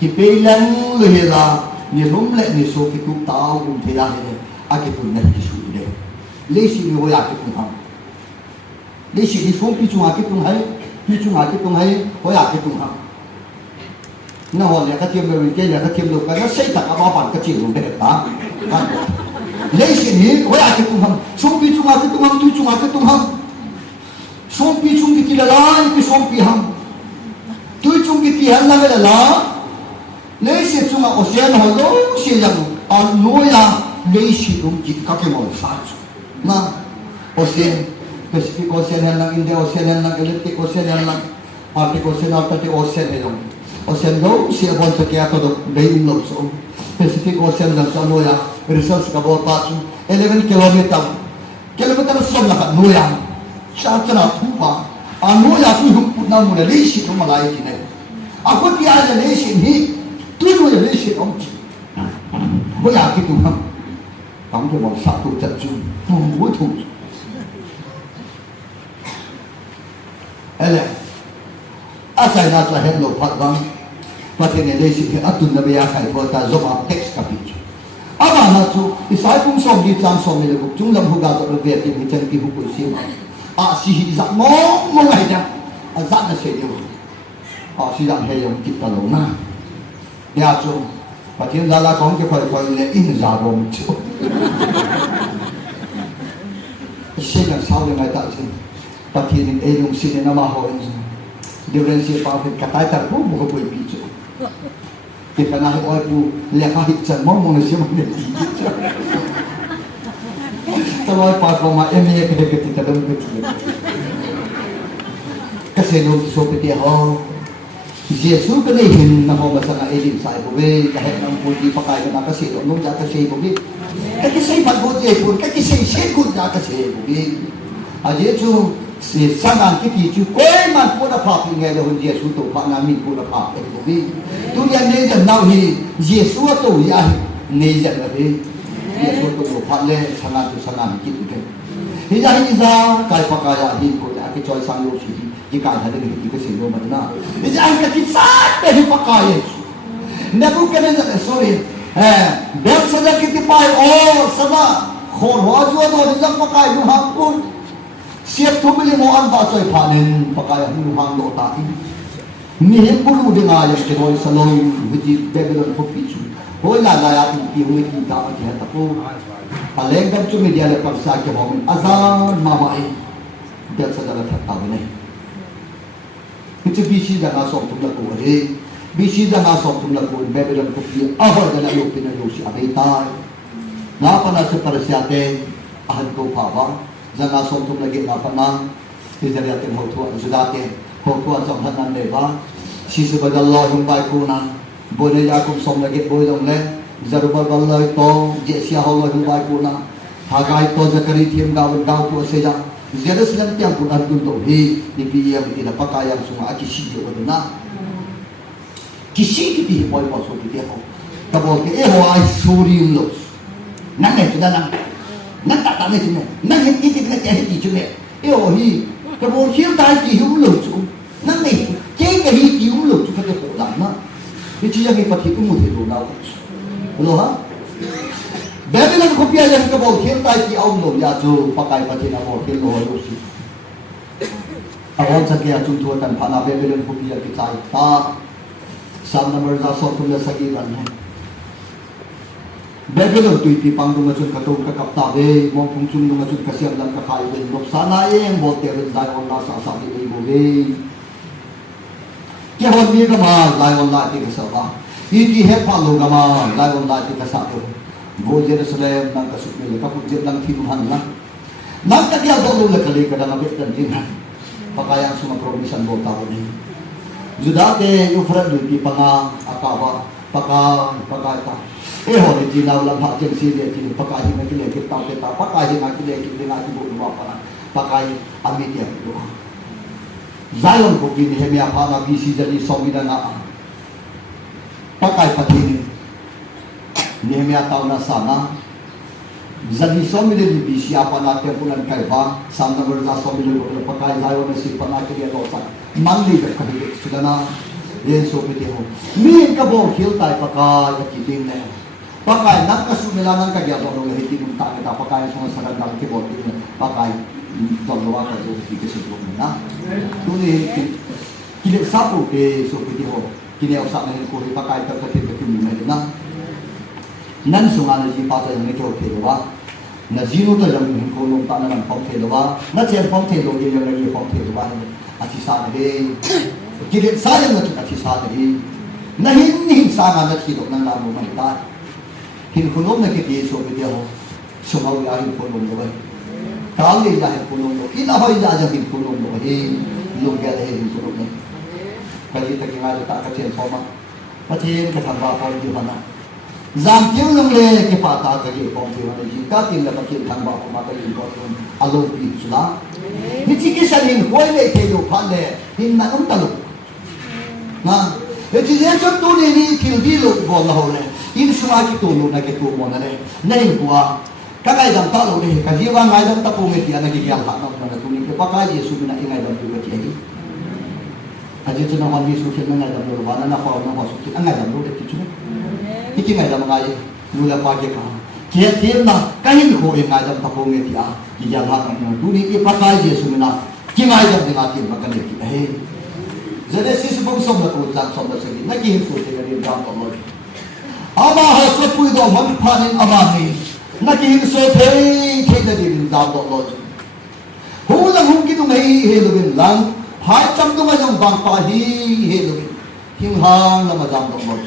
几辈人了啦，你弄来你说给都打我们这样的，啊给不能去说的，那些的我也给不行。 你是你说比中啊，比中还，比中啊，比中还，我也比中哈。那我两个天没人给，两个天都干，那谁打个老板个钱都没得打，你是你，我也比中哈，说比中啊，比中哈，对中啊，比中哈，说比中的几了啦，比说比哈，对中的几很那个了啦，你是中啊，我现在好多些人啊，我呀，你是中几个给我杀住，那我先。 Pacific Ocean lang, India Ocean lang, Atlantic Ocean lang, Arctic Ocean, Arctic Ocean lang. Ocean daw, siya po sa kaya to daing low so. Pacific Ocean lang sa Noya, research ka po pa 11 kilometer. Kilometer sa lahat Noya. Siya na tupa. Ang Noya tu yung puna mo na leshi ng malay kinay. Ako tiya na leshi ni, tuyo na leshi ng chi. Noya kito ha. Ang mo sa tu chat chu, tu tu. Ele, asal nak lahir lo patbang, pati ni lesi ke atun na biya kai kota zoma teks kapit. Ama na tu, isai pun som di cang som ni lebuk, jung lam huga tu lebih ti macam ti hukum sim. Si zak mong ngai dah, zak na se yo. Si zak he yang kita lo na. Ya tu, pati lala kong ke koi le in za rom tu. Siapa sahaja ngai tak sih. Pati ni yung sini nama hoin, difference pa pun katai terpu bukan boleh bicu. Kita nak orang tu lekah hikcan mau manusia mana bicu. Kalau pas rumah ini kita kita dalam kecil. Kesenul seperti ho, Yesus kena hin nama masalah edin saya boleh kahit nam putih pakai kena kesenul nom jatuh saya boleh. Kaki saya pun boleh pun, kaki saya sekut jatuh saya boleh. Aje tu si sangat kita tu koi man pun apa pingai dah Yesus tu pak namin pun apa boleh. Tu yang ni jan nau ni Yesus tu ya ni jan lagi. Yesus tu pak le sangat tu sangat kita kan. Hija hija kai pakaya hin ko ya ke choi sang lo si jika ada ni kita sino mana. Hija ka kisah te pakaya. Nebuchadnezzar sorry. Bel saja kita pai oh sama khon ho jo do ni jang pakaya du hang pun. Siap tu beli mau anda coy panen pakai hang lo tak ini. Ni hempulu dengan yang teroi saloi di Babylon kopicu. Hoi la la ya ti hui ti ta ti ta ko. Paling kan cuma dia lepas saja momen azan mama dia sedang tak tahu ni. Itu bisi jangan sok tu laku hari. Bisi jangan sok tu laku Babylon kopi. Apa jangan lupa na lusi abetai. Ngapa na sepersiate ahan ko papa. Jangan sontum lagi apa nang, kita lihat yang hotuan sudah te, hotuan sampai nanti ba, sisi badallah yang baik kuna, boleh aku som lagi boleh dong le, zarubal Allah itu, jesia Allah yang baik kuna, hagai itu zakari tiam gawan tu saja, jadi sedang tiang kuna untuk di yang tidak pakai yang semua kisi juga benar, kisi kita boleh masuk kita ho, tapi wah suri los, nang itu dah nang tak tak ni cuma, nang kita kena cari cuma, hi, kalau hiu dah hiu lu tu, nang ni, jangan hiu lu tu kita pulang na, itu yang kita pasti umur itu nak, lo ha, Babylon kopi aja kalau hiu dah hiu lu ya tu pakai pasti nak hiu lu lu si, awal sakya chuntua kan phana bebelon phupia ki chai ta sam number za so tum la sagi ran hai bebelon tuiti pangdung chun ka to ka kapta be mong phung chung dung chun ka siam lam ka khai be lop sana eng bol te ren zai on la sa sa ni bo be ke hon ni ka ma zai on la ti ka sa ba hi ki he pha lo ka ma zai on la ti ka sa to go Jerusalem nang ka suk ni ka pu jet lang thi han na nang ka dia do lo ka le ka dang be tan tin pakayang suma provision bo ta ni judate yu fran du ki panga akawa pakata ho ni jinaw lam ha chen si de ti pakai na ki le ki ta pakai na ki le ki na ki bo ma pa pakai amit ya do Zion ko ki ni hemia pa na bi si jali somi da na pakai patini ni hemia ta na sana Zali somile di siapa nanti punan kaifa samna berza somile ko pakai Zion si panaki dia dosa mangli ka kabit sudana den so pete ho mi ka bo khil tai pakai ki din ne pakai nak ka sumilanan ka gya do hiti dum ta ka pakai so saran dal ki bo din pakai tolwa ka do ki ke so na tu ni kile sapu ke so pete ho kile osa ne ko pakai ka ka ki mi na nan sunga ji pa ta ne ko ke ba na zino ta jam ko lo ta na phong the lo ba na chen phong the lo ye le ye phong the lo ba a ti sa de ki le sa ye na ti sa de na hin sa na na ti lo na la mo mai ta hin ko lo na ke ti so be dia ho so ma ya hin ko lo lo ba ka le ya hin ko lo lo ina ho ya ja hin ko lo lo he lo ga le hin so lo ne ka ye ta ki ma ta ka chen so ma ma chen ka thang ba ko ji ba na Zam tiêu nông lệ cái phá ta cái gì phong tiêu này chỉ các tiền là các chuyện thằng bảo của mà cái gì đó alo bị sula thì chỉ cái sản品quay lại thì được phản lệ thì nó không tận lực mà thì chỉ riêng cho tôi này thì đi lục vào là hồ này in suma cái tôi lục này cái tôi muốn này này qua các cái dòng ta lục này cái gì vào ngày dòng ta phong cái này cái gì ăn nó mà tôi này cái cái gì suma này ngày dòng tôi cái gì cái gì cho nó hoàn bị sụt nó ngày dòng tôi vào nó phao nó vào sụt ngày dòng tôi cái chút cái ngày làm ngày người làm bao nhiêu cả kia thêm mà cái hình khổ ngày làm tập công nghệ thì cái giờ làm tu đi cái phát cái gì xuống nào cái ngày làm thì ngày tiền mà cái này thì hey giờ đây sĩ bông sông là tôi làm sông là gì nó cái hình khổ thì cái điểm làm rồi ama họ sẽ vui đó mà phát hiện ama này nó cái hình khổ thì cái điểm làm rồi hú là hú cái tung hay hay là bên lăng 200 tung hay trong vàng pa hi hay là bên hình hàng là mà làm rồi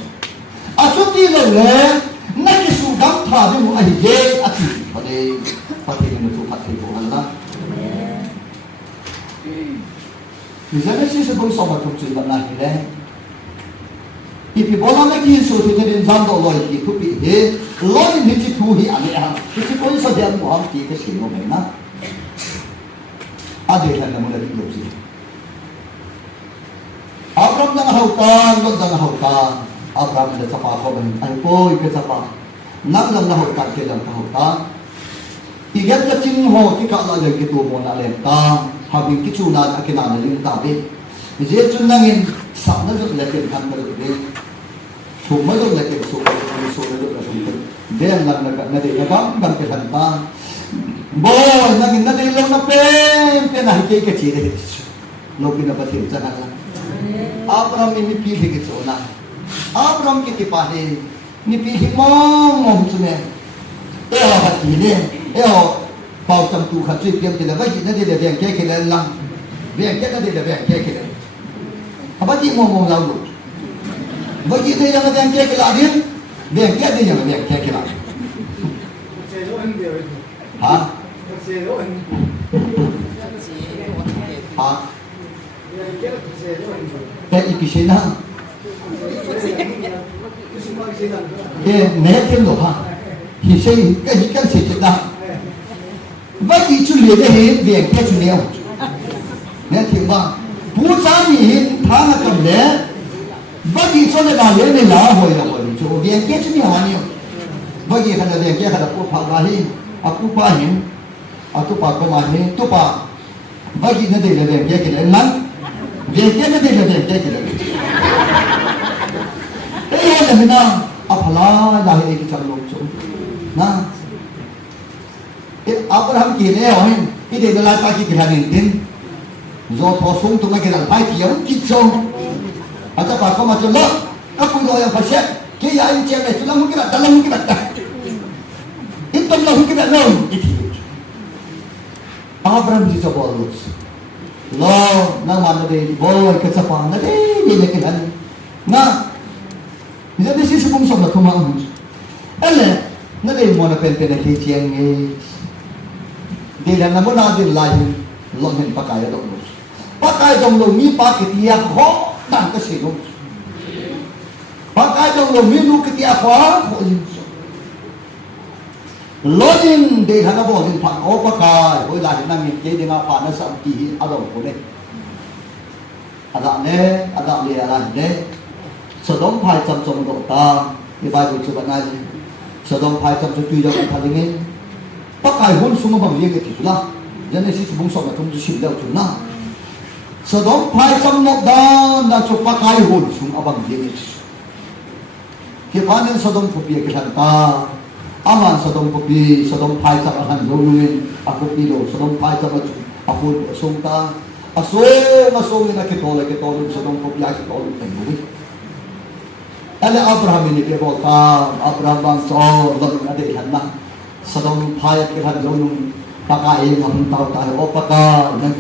Asuti le na ki su dam tha du ai je ati pade ni tu pati ko Allah ni zane si se bong so ma tu chi ba na hi le ipi bola na ki su tu ne jam do lo ki tu pi he lo ni chi tu hi ane ha ki ko sa de mo ham ki ke si no me na ade la na mo le lo si Abram na hautan lo na hautan Abraham le sapa ko ban ai poi ke sapa nang lam na ho ka ke lam ka ho ta igat ka ching ho ki ka la le ki tu mo na le ta ha bi ki chu na ka na le ta be je chun nang in sa na jo le ke kan na le su ma jo le ke su su le ka su de nang na de ka kam ke han ta bo nang in na de lo na pe na ke ke chi de lo ki na ba thi cha na Abraham mi pi le ke chu na Abraham ki tipane ni pi himong mom chune eo hati ne eo pau tam tu kha chui piam ti la vai na de de beng ke ke la lang beng ke na de de beng ke ke la apa ti mom mom lau lu vai de ya na beng ke ke la din beng ke de ya na beng ke ke la ha ha pe ikishina cái né thêm đồ ha thì xây cái sự kiện đó vậy thì chú liền cái hiện việc cái chú nhiều né thêm ba bố cha thì thà là cầm né vậy thì cho nên là liền này là hồi là hồi chú việc cái chú nhiều nhiều vậy thì thành là việc cái là cô phá ra hi cô phá hiện cô phá có mà hi cô phá vậy thì nó để là việc cái này nắng việc cái nó để là việc cái này thế là mình nào apala là cái chân lông xuống na cái Abraham kia này hỏi cái để là ta cái hành tin do thọ sung tụi mày cái là phải thiếu kịp sông à chắc bà không mà cho lớp các cô rồi phải xét cái giá anh chị em này chúng ta muốn cái bạn ta muốn cái bạn ta ít tâm lòng cái bạn nào Abraham di coba lulus lo nang mana deh boy kecapan nanti dia nak kan nah jadi sih sebelum sama tu mahu ele nanti mana pen keciang ni dia nak mana dia lain lo hen pakai dong pakai dong lo ni pakai tiap ho dan kesini pakai dong lo minu ketiak ho Lodin de thằng nó din phang o pa kai hoi la nang ni ke dinga pa na sam ki ado ko ne ada le ala ne sodom phai cham chom do ta ni bai bu chu ba na ni sodom phai cham chu tu do ka thali nge pa kai hon sung bang ye ke ti la genesis bung so na tum chu sim da chu na sodom phai cham no da na chu pa kai hon sung abang ye ke ke pa ni sodom pu pi ke thang ta aman sodom kopi sodom phai chak han lolungin aku pilo sodom phai chak aku sungta asong na kitole sodom kopi ay kitole tengui ala Abraham ini ke bolta Abraham bang so lolung ade hanna sodom phai ke han lolung pakai mang tau ta o paka nang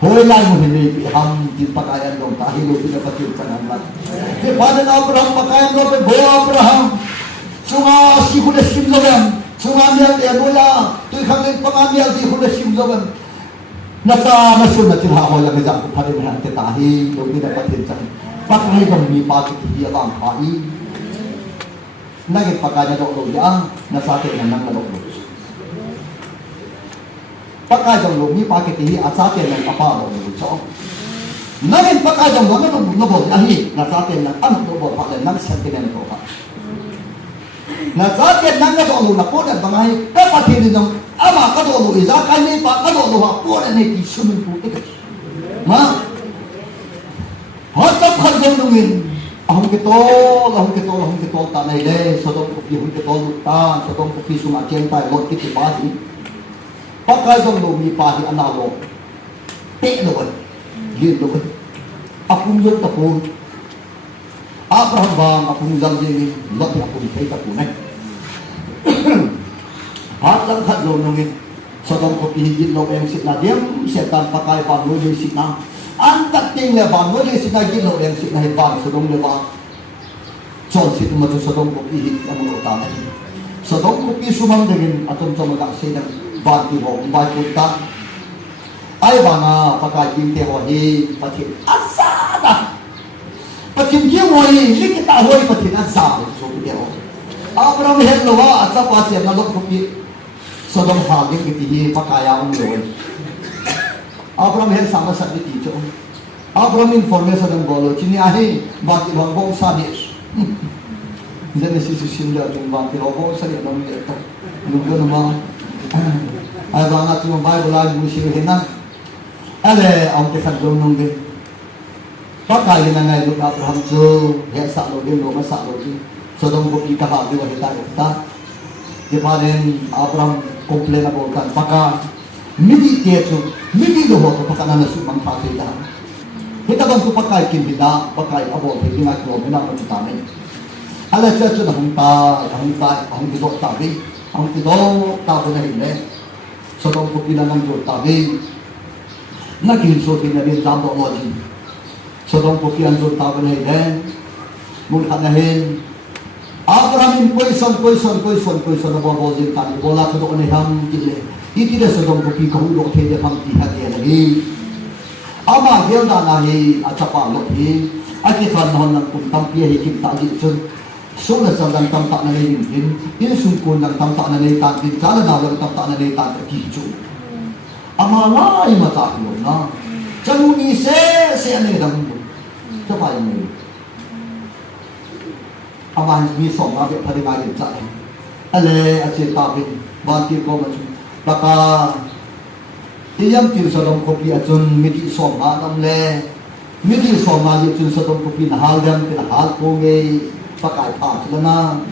hoi lai mo ni pi ham tin pakayan dong ta hi lo pi na patil sanan la ke padan Abraham pakayan lo pe bo Abraham sunga si kuda sim logan sunga mial dia bola tu khang pangamial di kuda sim logan nata nasun na tilha ho la ga ku phade na te tahi lo ni dapat tin chan pakai dong mi pa ki dia bang pai na ge pakai na lo ya na sa te na nang lo pakai dong lo mi pa ki ti a sa te na apa lo cho na ge pakai dong lo bo ya hi na sa te na an lo bo pa le nang san te na ko pa na zaket nang ka do na po na bangay ka pati nung ama ka do iza ka ni pa ka do ha po na ni sumin po ito ma hatap ka do nungin ahong kito tanay le sa dong kupi ahong kito lutan sa dong kupi sumakyan tayo lot kiti pati pakay dong lumi pati analo te loban yun loban akong yun tapon Abraham bang akong zalgin lot akong kay tapunay hat lang kadlo nungin sa dong ko pihigit lo yang sit na diam setan pakai pa lo yung sit na ang tating le bang lo yung sit na gilo yang sit na hibang sa dong le bang chon sit mo sa dong ko pihigit ang mga utanay sa dong ko pisumang dingin atong sa mga kasi ng bati ho bati ta ay banga pakai kinte ho hi pati asada patin dia woi ni kita woi patin asada so dia Abraham hello wa at sa pati na lot ko Sodom haging kitihi pakaya ang loy. Abraham hel sama sa dito. Abraham informe sa ng bolo chiniahi bakit bang sabis. Genesis sinda yung bakit bang sa ng ito. Lugo naman. Ay bangat yung Bible ay musihin na. Ale ang kisagdom nung din. Pakaya na ngayon Abraham so hel sa login lo sa login. Sodom ko kita hagi wa kita. Di pa rin Abraham komplain na kan paka midi tieto midi do ho paka na nasumang pakita kita bang tu pakai kimbida pakai abo hindi nga ko na ko tamen ala cha cha na hung dito tabi ang dito tabo na hile so dong ko pinanang do tabi naging so pinabin damo lodi so dong ko pinang do tabo na hile mula na hin Abraham poison na bobo din tani bola sa doon ay ham kile itira sa doon ko pikahulo kaya ham tihat yan lagi ama gel na nahi at sa palot hi at ikan noon ng puntampiya hikip tagi sun so na sa lang tamtak na nilingin inusungkon ng tamtak na nilitantin sana na lang tamtak na nilitantin kicho ama na ay matakilo na sa nunise siya na ilang mo sa payo mo aman mi song ma be phadi ma yin cha ale ache ta bin ban ti ko ma chu baka tiyam ti so dom ko pi achun mi ti song ma nam le mi ti song ma ji chun so dom ko pi na hal dam pi na hal ko nge baka pa chu na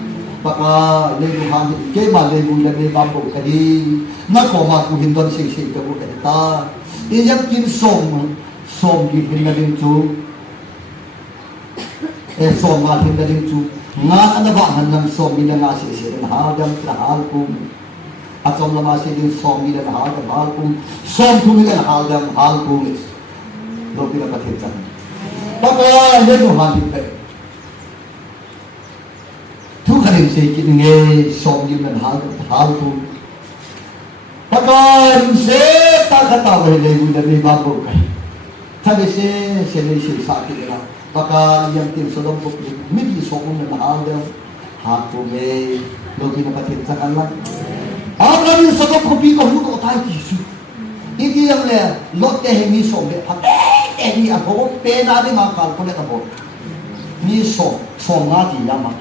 baka le lu han ke ma le bu le me ba bo ka di na ko ma ku hin don sing sing ka bu ka ta tiyam ti song som di hin na ding chu som ma hin na ding chu nga ana ba han nam som mi na nga se na ha dam tra hal kum atom lama se din som mi na ha dam hal kum som tu mi na ha dam hal kum is lo pi na pathet chan ba ba le no han di pe tu kharin se ki nge som mi na ha dam hal kum ba ba se ta khata we le bu da ni ba bu kai thage se le se sa ki na baka yang tim sodom ko midi sokong na naaldam hapo me logi na patin sa kanlan abra ni sodom ko pi ko lu ko tai ti su idi yang le lot te mi som le pa te ni a bo pe na de ma kal ko le ka bo ni som na ti ya ma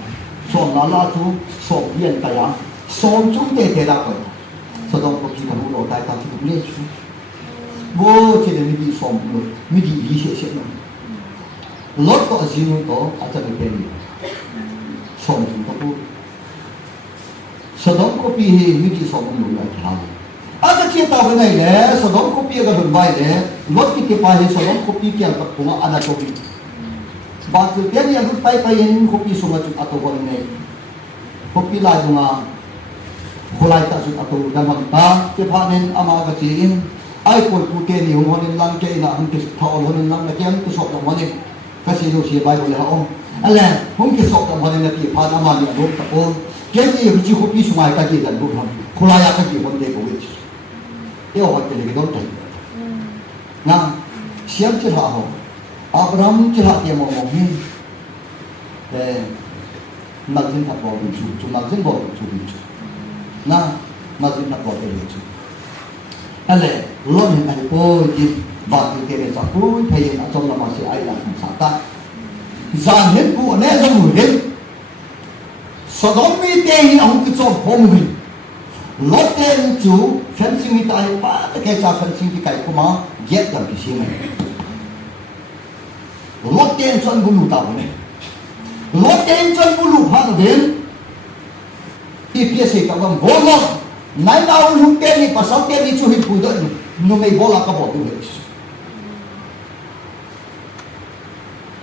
som na la tu som yen ta ya som chung te la ko sodom ko pi ko lu tai ta ti le su bo ti de midi som lu midi yi se no lot ko azinu to acha me peni som ko pu sodom ko pi hi mi di som lu la tha aga che ta ba nai le sodom ko pi ga dun bai le lot ki ke pa hi sodom ko pi kyal tak kuma ana to pi ba tu te ni agut pai pai hin ko pi sunga chu ato ko ne ko pi la dunga khulai ta chu ato da ma ta ke pha nen ama ga chi in ai ko pu te ni honin lang ke na hun ke thol honin lang na kyam tu sok da ma ne kasi lo siya Bible ha om ala hum ke sok tam hanin na ti pa na ma ni ro ta o ke ni hu chi ko pi sumai ka ki dan bu ham khula ya ka ki bon de ko wich e o ke ni don ta na siam chi ha ho Abraham chi ha ke mo mo hi mag jin ta bo chu mag jin bo chu na mag jin ta bo de chu ala lo ni ai po ji ba ti ke ne sa ku thai na trong lama si ai la sa ta zan hen ku ne zo mu hen sodom mi te hi ang ki chom phom hi lo te chu fencing mi tai pa te ke cha fencing ki kai kuma get dam ki si mai lo te chon bu lu ta ne lo te chon bu lu ha den ti pi se ka bam bo lo nai na u lu te ni pa sa te ni chu hi pu do no me bola ka bo tu he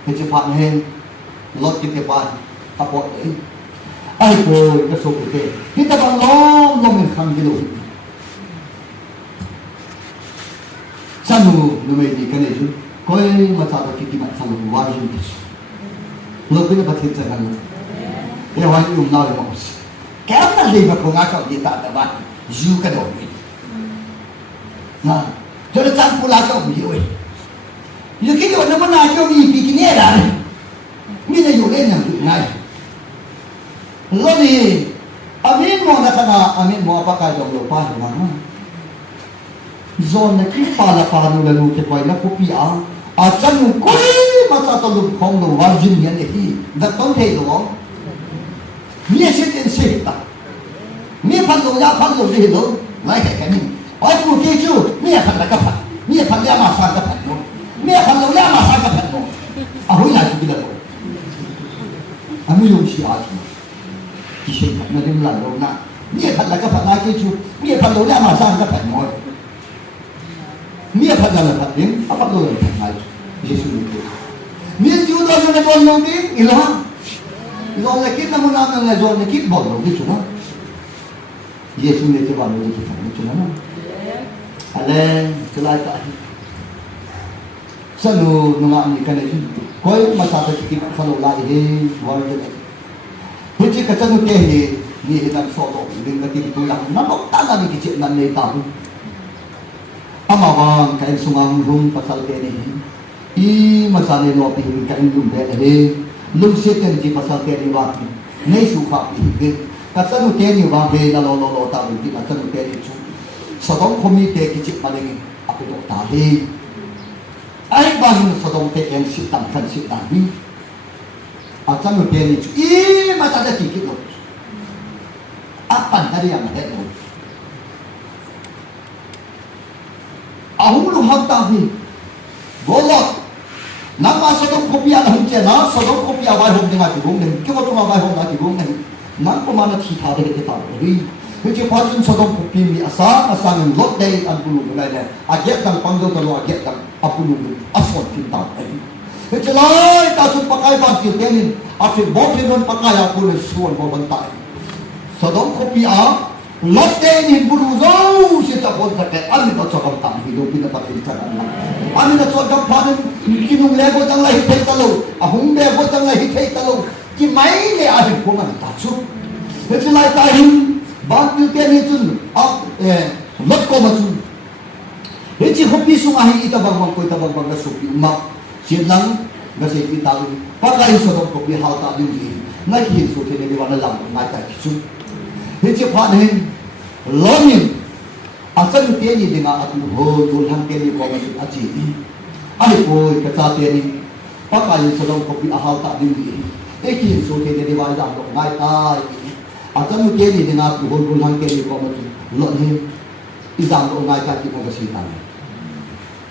thì phát hiện lót cái bàn tập bộ đấy ai rồi cái số cái khi ta bằng lo mình khăn cái đồ sao nó mới đi cái này chứ coi mà sao cái gì mà sao nó vào như thế lót cái bắt hiện ra cái này hoàn toàn nào là một cái mà đi mà không ai có gì ta đã bắt dù cái đồ này na cho nó chẳng phụ là cái gì vậy như cái điều nó vẫn là cho gì vì cái nghe là như làอยู่เล่นอย่างอื่นไงแล้วนี่อามินมองนะนะอามินมองปากกาจงโลป้าอยู่นะโซนในที่ปาละปานูละนูจะไปแล้วพวกพี่อาจารย์กุยมาจากตะลุกของเราวันจินเนี่ยนี่ดักต้นเทหลวงมีเส้นเส้นตามีพันโลยาพันโลดีหลวงไม่แค่แค่นี้ไอ้ผู้ที่จู่มีพันละกับพันมีพันยามาสร้างกับพันโลมีพันโลยามาสร้างกับพันโลอาหุยหลายที่ละโลอามิยงชีอาชีที่เช่นนั้นเรื่องหลังโลนะมีพันละกับพันนาที่จู่มีพันโลยามาสร้างกับพันโลมีพันละพันเองอาพันโลยาพันนาที่เยซูนี่มีจู่ตอนนั้นบอลโลดีอีหล่ะZon lekit na muna ng zon lekit bol no gitu na. Yesus ni coba lo gitu gitu na. Ale celai ta. Sanu nunga ni kan itu. Koi masa ta kit kalau la he war de. Puji kacang ke he ni hitam solo ding ka ti tulang na tok ta na ni kicit nan nei ta. Amawang kain sumang rum pasal ke ni. I masa ni lo pi kain rum de he. Lung sitan di pasal teri waki, nei suka pi. Kata nu teri waki na lo ta di kata nu teri cu. Sodom komite kicik paling aku tu tahi. Ai bang sodom te yang sitan kan sitan ni. Kata nu teri cu. Masa ada kikit lo. Apa dari yang ada lo? Aku lu hak tahi. Bolot. Nama sodom kopiah dah hujan, na sodom kopiah wai hom dengan kibung ni, kau tu mah wai hom dengan kibung ni, nak pemana cita dia kita beri. Jadi pasal sodom kopiah ni asal yang lot day an bulu mulai ni, ajet dan panggil kalau ajet dan apunu asot kita ini. Kecelai tasuk pakai baju tenin, asyik bohong pakai apunu suan bobantai. Sedang kopi lot tenin buru jauh sih tak boleh pakai. Ani tak cakap tak hidup kita tak bicara. Ani tak cakap panen kinung lego jangan hitai talu, ahung lego jangan hitai talu. Kimai le ada bunga tasuk. Kecelai tahin baju tenin tu lot ko macam. Heci kopi sungai ita bang koi tabang bang supi mak silang nasi kita lu pakai sodok kopi hal tak diuji nak hidup suci ni mana lam nak tak kisu heci panen lomin asal tiada dengan atu ho tulang tiada kau masuk aji ada koi kata tiada pakai sodok kopi hal tak diuji hidup suci ni mana lam nak tak asal tiada dengan atu ho tulang tiada kau masuk lomin izam nak tak kita kasih tangan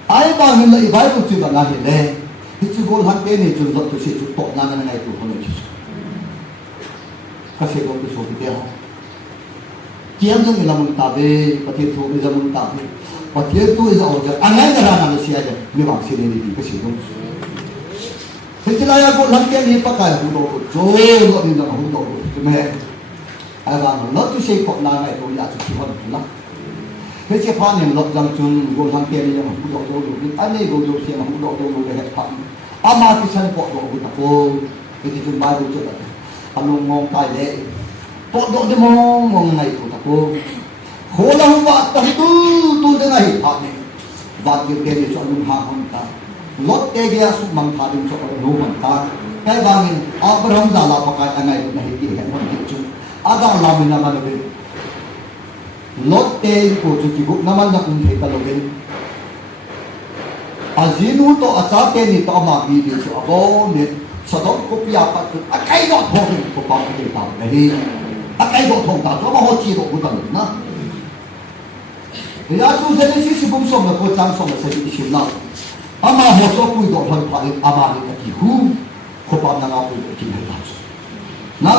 ai ba hin lai bai bu chu da na hin le hi chu gol han te ni chu lot tu se chu to na na ngai tu ho ne chu ka se ko tu so ti ya kiam jang la mun ta be pa ti thu be jang mun ta be pa ti tu is au ja angai da na na sia ja me ba se ne ni ka se ko he chi la ya gol han te ni pa ka hu do jo lo ni da hu do me ai ba lot tu se ko na ngai tu ya chu ho la thế chứ pha niệm lập rằng chúng gồm hàng tiền này cũng độ đâu được anh ấy gồm nhiều tiền mà cũng độ đâu được để hết thằng ama cái sân bộ độ của tập cô cái gì chúng bài được chưa anh luôn mong tài lệ bộ độ thì mong ngày của tập cô khổ là không vặt tập tu thế này thằng này vặt nhiều tiền để chọn luôn hàng không ta lót cái kia sụp bằng thà đừng chọn luôn bằng ta cái vàng mình Abraham giả là pakai anh này này thì hiện không chịu chung Adam làm mình làm ăn được lot te ko chu ki buk naman na kun thei kalogin azinu to acha te ni to ma bi di chu abo ne sadok ko pia pat akai do thong ko pa ke ta nei akai do thong ta to ma ho chi do ku ta na ya chu se ni si bum som na ko chang som na se ni shi na ama ho so ku do thon pa ama ni ta ki hu ko pa na nga ku ki ta na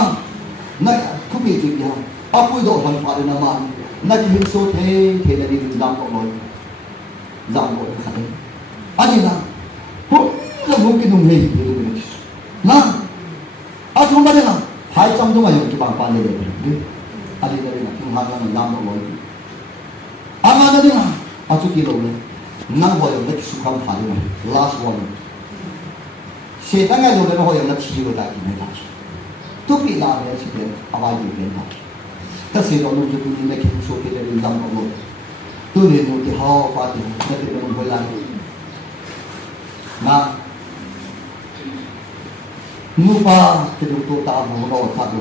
na ku bi ti ya apu do thon pa na ma na di hin so the na di lam ko loi lam ko sa ni ani na hu la mo ki nung hei na a thong ba na hai cham do ma yo ki bang pa le le ali na na thong ha na lam ko loi ama na di na a chu ki lo le na ho yo na su kam pa le last one se ta ngai lo le ho yo na chi lo da ki na ta tu pi la le si pe a ba yi le na ta se do no ju ni na ki so ke le lam ko loi tu ne no ti ha pa ti na ti no ho la na nu pa ti du to ta mo no ta du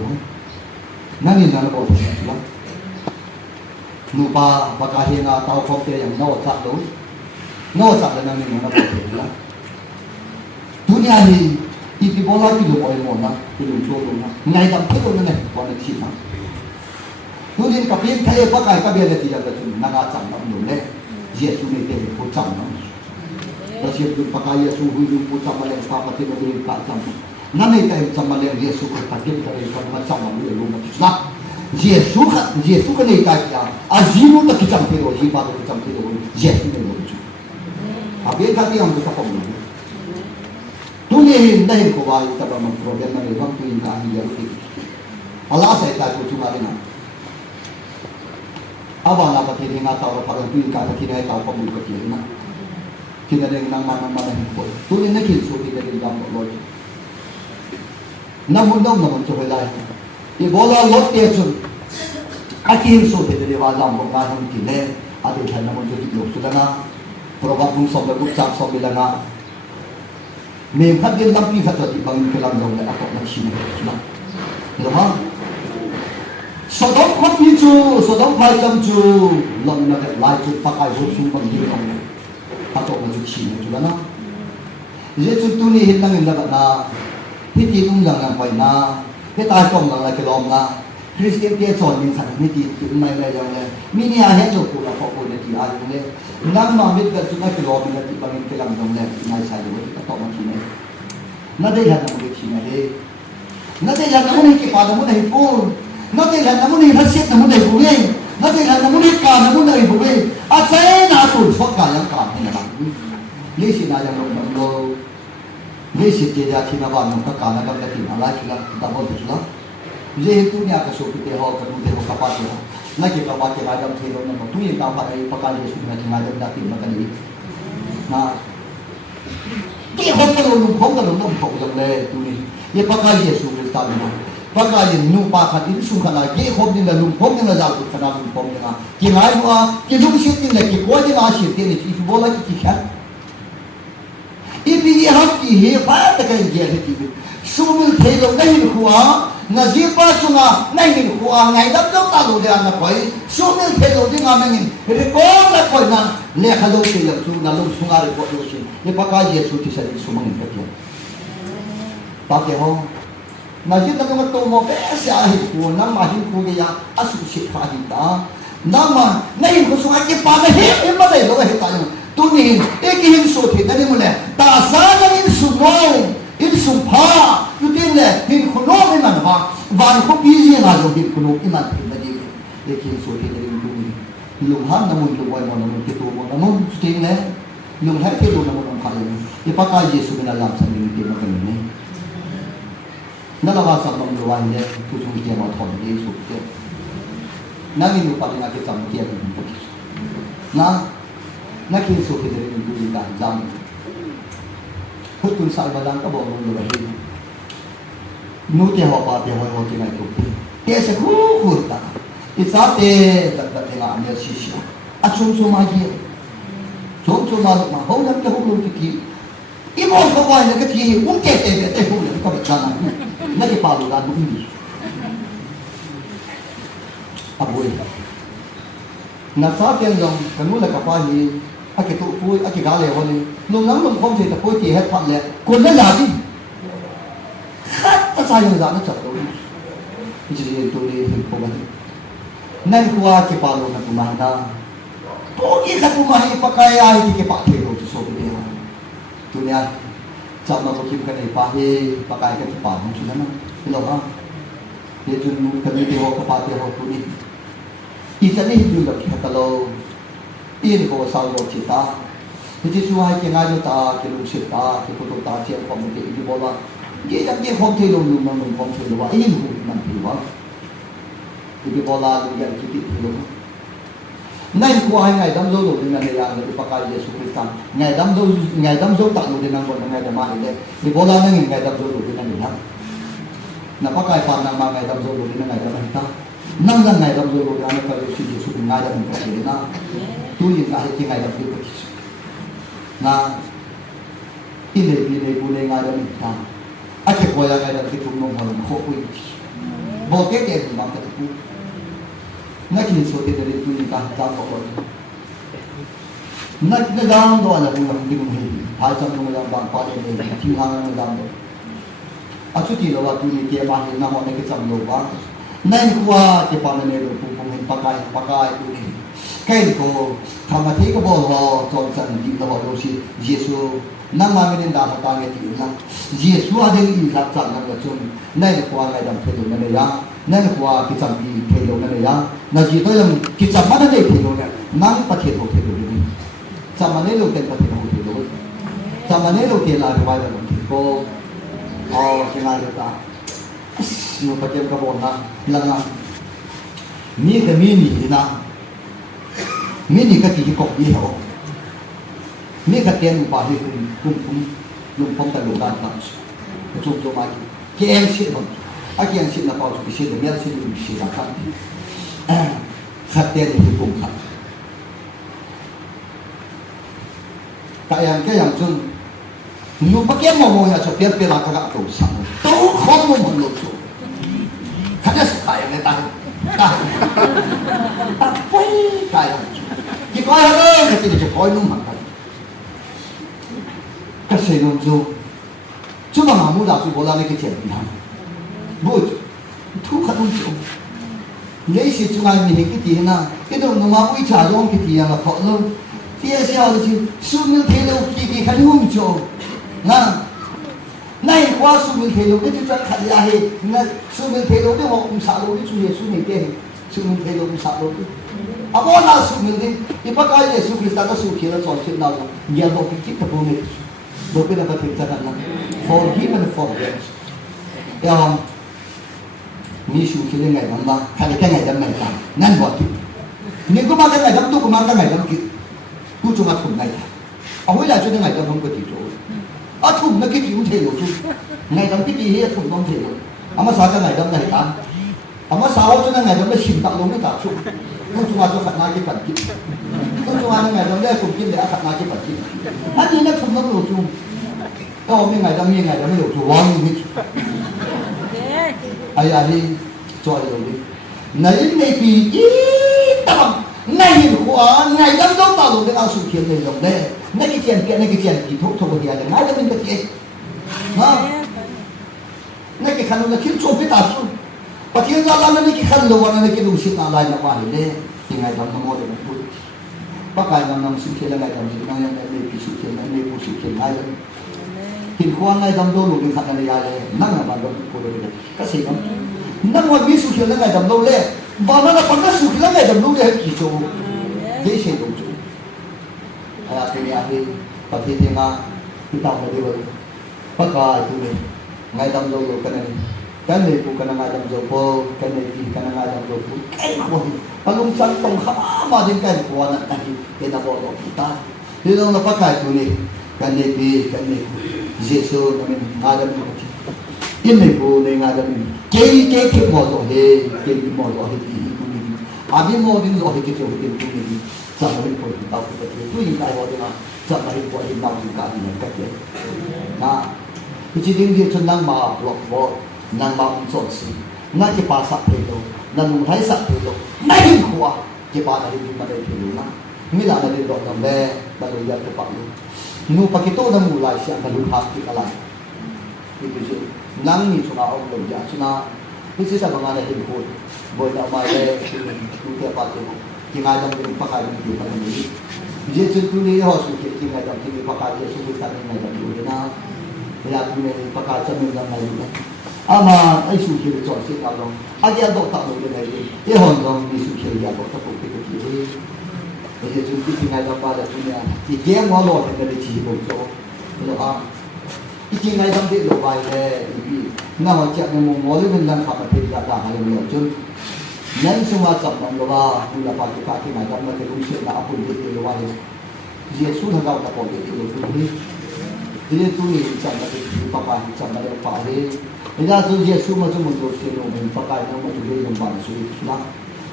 na ni na no ko la nu pa pa ka he na tao ko te yang no ta du no ta le na ni no na ko te la dunia ni ti bola ti do oi mo na ti du to do na ngai dam ti do na ne ko na ti na tu din ka pin thai pa kai ka be le ti ya ka chu na ga chang na no ne Yesu ni te ko chang na Kasi yung pakaya suhu yung po sa malang papatid na yung katsam. Nanay tayo sa malang Yesu ka takip ka rin sa mga sama mo yung lumatis na. Yesu ka na itaya. Azino na kitang pero, hiba na kitang pero, Yesu na yung lumatis. Abi kati ang gusto ko mo. Tulihin dahil ko ba yung taba mga problema na ibang tuwing kaahiyar ito. Alasay tayo sumari na. Aba na patili nga tao parang tuwing kaahiyar tao pamulot yun na. Kinaling nang manang po. Tuloy na kinso kinaling lang po Lord. Namundaw naman ito hilay. Ibola Lord Yesu. At kinso kinaling lang po kahang kine. At ilhan naman ito tiglok sila na. Probat mong sobrang sa bila nga. May kadil lang pihat at ibang kilang daw na ako ng sinunod sila. Diba? Sodom kopichu, Sodom pajamchu. Lang na lahat pakay husong pagdilong. Patok na juksi na juga na. Jadi contohnya hitang yang dapat na, hiti tung yang yang koi na, hita kong lang lagi lom na. Kristian dia son yang sana hiti tu mai mai yang le. Mini ahet tu pula pokok ni dia ada le. Nang mamit kat sungai kilom na ti pangin kelam dong le. Nai saya le. Patok macam ni. Nade yang nak macam ni. Nade yang nak ni kepada mu dah pun. Nade yang nak ni hasil mu dah boleh. Nade yang nak ni kan mu dah boleh. Asal na tu sok kaya kan ni lah. lấy xin ai đang nông nông lấy xin tiền ra thì nó vào nông các cá nó cầm cái tiền nó lại là ta muốn được chứ lấy tu nhà cái số cái họ cái tu họ kapal họ nãy cái kapal cái ai đang thấy nó nó tu những tao phải pakal cái số này thì ai đang đặt tiền nó cái gì na cái hôm cái lùng phong cái lùng nó phong giống này tu này cái pakal cái số cái tao nó pakal cái nu pa khát in sung khát cái hôm cái lùng phong cái là giao cái khát lùng phong cái ngày mà cái lùng xịt cái này cái quay cái nào xịt cái này thì bố lại cái khác ipi ham ki he pa ta kai je ki sumul thelo nai ni khuwa na ji pa chunga nai ni khuwa ngai dam lo ta lo de na koi sumul thelo de nga mengin re ko la koi na le khalo ke la chu na lo sunga re ko lo shi ne pa ka je chu ti sa ni sumang ka ti pa ke ho na ji ta ma to mo pe sa hi ku na ma hi ku ge ya asu shi kha hi ta na ma nai ko sunga ke pa na he ma dai lo he ta tu ni ek hin so the da ni mo le ta sa na in su mo in su pa tu tin le hin khu no me man ba van ko pi ji na lo hin khu no i man ba di ek hin so the da ni tu ni lung han na mo lu wai mo na mo ke tu mo na mo tu tin le lung ha ke lu na mo na pha le ye pa ka yesu na lam sa ni ti ma ka ni na la ba sa mo lu wai le tu tu ti ma thon yesu ke na ni lu pa ni na ke sam ke naนักเรียนสุขีเดรินดูดีการจำพุทธุสายบาลังก็บอกมึงเลยนู้เที่ยวป่าเที่ยวหัวที่ไหนทุกทีเที่ยวเสกคู่ตาที่สาเตตัดตัดที่งานเนี่ยชิชาอาชมชมาเยี่ยชมชมาลูกมาเขาเนี่ยเขาลูกที่อีโมเขาว่าเนี่ยก็ที่อุ้งเก๋เตะเตะเขาเนี่ยก็เป็นจานะนั่นที่ป่าลูกการมุ่งดีอาบุยนักสาวเพียงลงกันนู้นเลยกับป้าฮีอาเกตุปุยอาเกกาเลวันนี้ลุงน้ำลุงพงเสร็จปุยที่เฮ็ดพันเลยคนละอย่างที่ขัดภาษาอย่างนั้นจัดตัวนี้จะเรียนตัวนี้เป็นพวกนั้นนั่นคือว่าเก็บปลาลงในปุ่มหันดาตัวนี้ขัดปุ่มหันปากกายอะไรที่เก็บปลาเทโรจะโซ่ไปเดียวตัวนี้จับมาตัวคิดกันในปลาเฮปากกายกันที่ปลาของชุดนั้นนี่หรอฮะเดี๋ยวจุนกันมีเทโรกับปลาเทโรตัวนี้อีสันนี่ดูแบบแค่ตลอดอีนี่ก็สาวโลจิตาที่ช่วยให้งานตาเกี่ยวกับศิลปะเกี่ยวกับตาเชี่ยวความเป็นที่บอกว่ายี่จังยี่ความเที่ยวลุงมันความเที่ยวว่าอีนี่มันที่ว่าที่บอกว่าลุงยังคิดที่ลุงนั่นก็ให้ไงดำโลลุงนั่นเลยอย่างนี้ปากกาเยซูคริสต์ไงดำโลตัดลุงนั่นคนไงดำมาเลยที่บอกว่านั่นไงดำโลลุงนั่นเลยครับนับปากกาฟังนั่งมาไงดำโลลุงนั่นไงดำมาครับนั่งยังไงดำโลลุงนั่นก็เลยชื่อเยซูไงดำมันก็เลยนะtu yang kahit yang ada di bawah, na ini boleh ngada minta, aja kau yang ada di tumung malam kau pun, boleh ke rumah ketemu, nak ini soal dari tu yang kahit tak kau, nak dalam doa nak buat di rumah ini, hajat dalam bang pada ini, tinggal dalam doa, acu tidak waktu ini dia mahir nama nak kita berdoa, nak kuat dia panen itu pun pakai tu ni. Cái cô tham gia cái bộ lo trong trận đi lo đâu xí Giêsu năm mà mình đã học cái gì là Giêsu ở đây đi làm trận làm chung này là qua ngày làm thay đổi này ya này là qua cái trận đi thay đổi này ya là chỉ tôi làm cái trận mà nó để thay đổi này năng bắt thay đổi này trận mà này đầu tiên bắt thay đổi trận mà này đầu tiên là cái bài là thì cô cái này được ta nhiều bắt thêm cái bộ na là mi cái mi naมีนี่ก็ที่กบยี่ห้อมีก็เตียนอุปาที่ลุงพงแต่ลุงด้านต่างจุ่มมาเกี่ยงสิ่งนั้นอาเกี่ยงสิ่งนั้นพอจะพิเศษเมียสิ่งนี้พิเศษนะครับขัดเตียนที่ปุ่มขัดแต่อย่างจุ่มลุงพักเกี่ยงมองอย่างจะเปลี่ยนเป็นหลักกระตุ้นสั่งตู้ข้อมูลมันลุกสู้ขัดจะสุดท้ายในตาไปตายที่คอยหาเรื่องที่จะคอยนุ่มหันไปก็เสียนุ่มจูจู่มาหามูดาจูโบราณนี่ก็เจ็บนะบูดทุกข์นุ่มจูเนี่ยสิจู่งานมีเหตุที่นะที่ตรงนู้นมาอุ้ยจ่าร้องที่ยังมาพอแล้วที่เสียอะไรจู่สู้มิลเทโลที่ขันหุ่มจูนะในว่าสู้มิลเทโลไม่จู่จะขัดยาเหตุนะสู้มิลเทโลที่หอกมุสาโลที่จู่เหตุสู้ไม่เก่งสู้มิลเทโลมุสาโลที่ amo na su min din ipakai Yesu Krista na su khila chon chin na ya do ki ta bu ne do pe na ka thik ta na forgive and forget ya mi su khile ngai dam ba kha le ngai dam ngai ta nan bo ki ni ko ma ka ngai dam tu ko ma ka ngai dam ki tu chu ma thum ngai ta a hoi la chu ngai dam hom ko ti chu a thum na ki ti u the lo chu ngai dam ki ti he thum dom the lo ama sa ka ngai dam ngai ta ama sa wa chu ngai dam le sim ta lo ni ta chu tu chu ma chu khat na ki pat ki tu chu ma ngai dam le ku ki le a khat na ki pat ki a ni na thum dom lo chu to mi ngai dam me lo chu wa ni ai ai cho rồi đi nãy ngày kỳ ý tầm ngày khóa ngày đâm dấu tao rồi ao sụp khiến này rồi đây nãy cái chuyện thì thuốc thôi thì là ngay cho mình cái chuyện ha nãy cái khăn nó khiến cho cái tao xuống và khi ra làm nãy cái khăn lâu nãy cái đồ xịt nào lại nó vào đây thì ngày đâm nó mua được một bác cái năm sụp khiến là ngày đâm sụp ngày cái sụp khiến ngày cái sụp khiến ngày khi khóa ngày đâm dấu rồi cái khăn này lại nặng là bạn đâm cô được cái gì không nang wa mi su khil la ngai dam lo le ba na la pa ka su khil la ngai dam lo le ki chu de se do chu aya pe ya hi pa thi thi nga ki ta ma de wa pa ka tu ne ngai dam lo lo kan ne ku kan ngai dam zo po kan ne ki kan ngai dam lo pu kai ko hi pa lum san tong kha ma din kai ko na ta hi ke na bo lo ki ta ni lo na pa ka tu ne kan ne ki kan ne ku jesu na min adam ni in này cô này ngay đó mình cái mỏ rồi cái mỏ rồi thì cũng đi à cái mỏ đi rồi cái chỗ cái cũng đi sao mà mình phải đào cái tôi hiện tại họ thì là sao mà mình phải đào cái này cái gì à cái chỉ riêng việc chân năng mà lọc bỏ năng mà mình chọn gì năng cái ba sắc thế đâu năng mình thấy sắc thế đâu năng quá cái ba này mình mà đây thì đúng không mình là đây đọc làm bè bắt đầu giờ cái bạn nu pakito na mulai siya kaluhat ki alay ito nang ni suna ông lồng dạ suna cái sự sao mà này hình hồn bởi đạo mai đây tu theo pháp tu thì ngay trong cái pháp hành thì phải làm gì giờ chúng tôi đi họ suy nghĩ ngay trong cái pháp hành thì chúng tôi ngay trong cái nào thì là tu này pháp hành cho mình làm này ama ai suy nghĩ chọn sự nào đó ai giờ đọc tập được cái này cái hồn trong đi suy nghĩ giờ đọc tập được cái gì bây giờ chúng tôi ngay trong pháp là chúng ta thì game nó lọt cái này chỉ một chỗ rồi cái ngày hôm nay là bài về nào mà chạy một món lấy mình đang học ở trên là hay là chứ nhân sinh hoạt tập động là như là bài cái ngày hôm nay thì cũng sẽ là áp dụng được cái bài Giêsu thằng nào đã có cái điều đó đi thì tôi nghĩ chẳng là cái bài chẳng là cái bài đấy bây giờ tôi Giêsu mà tôi muốn做事咯mình phải cái nó mà tôi dùng bài suy là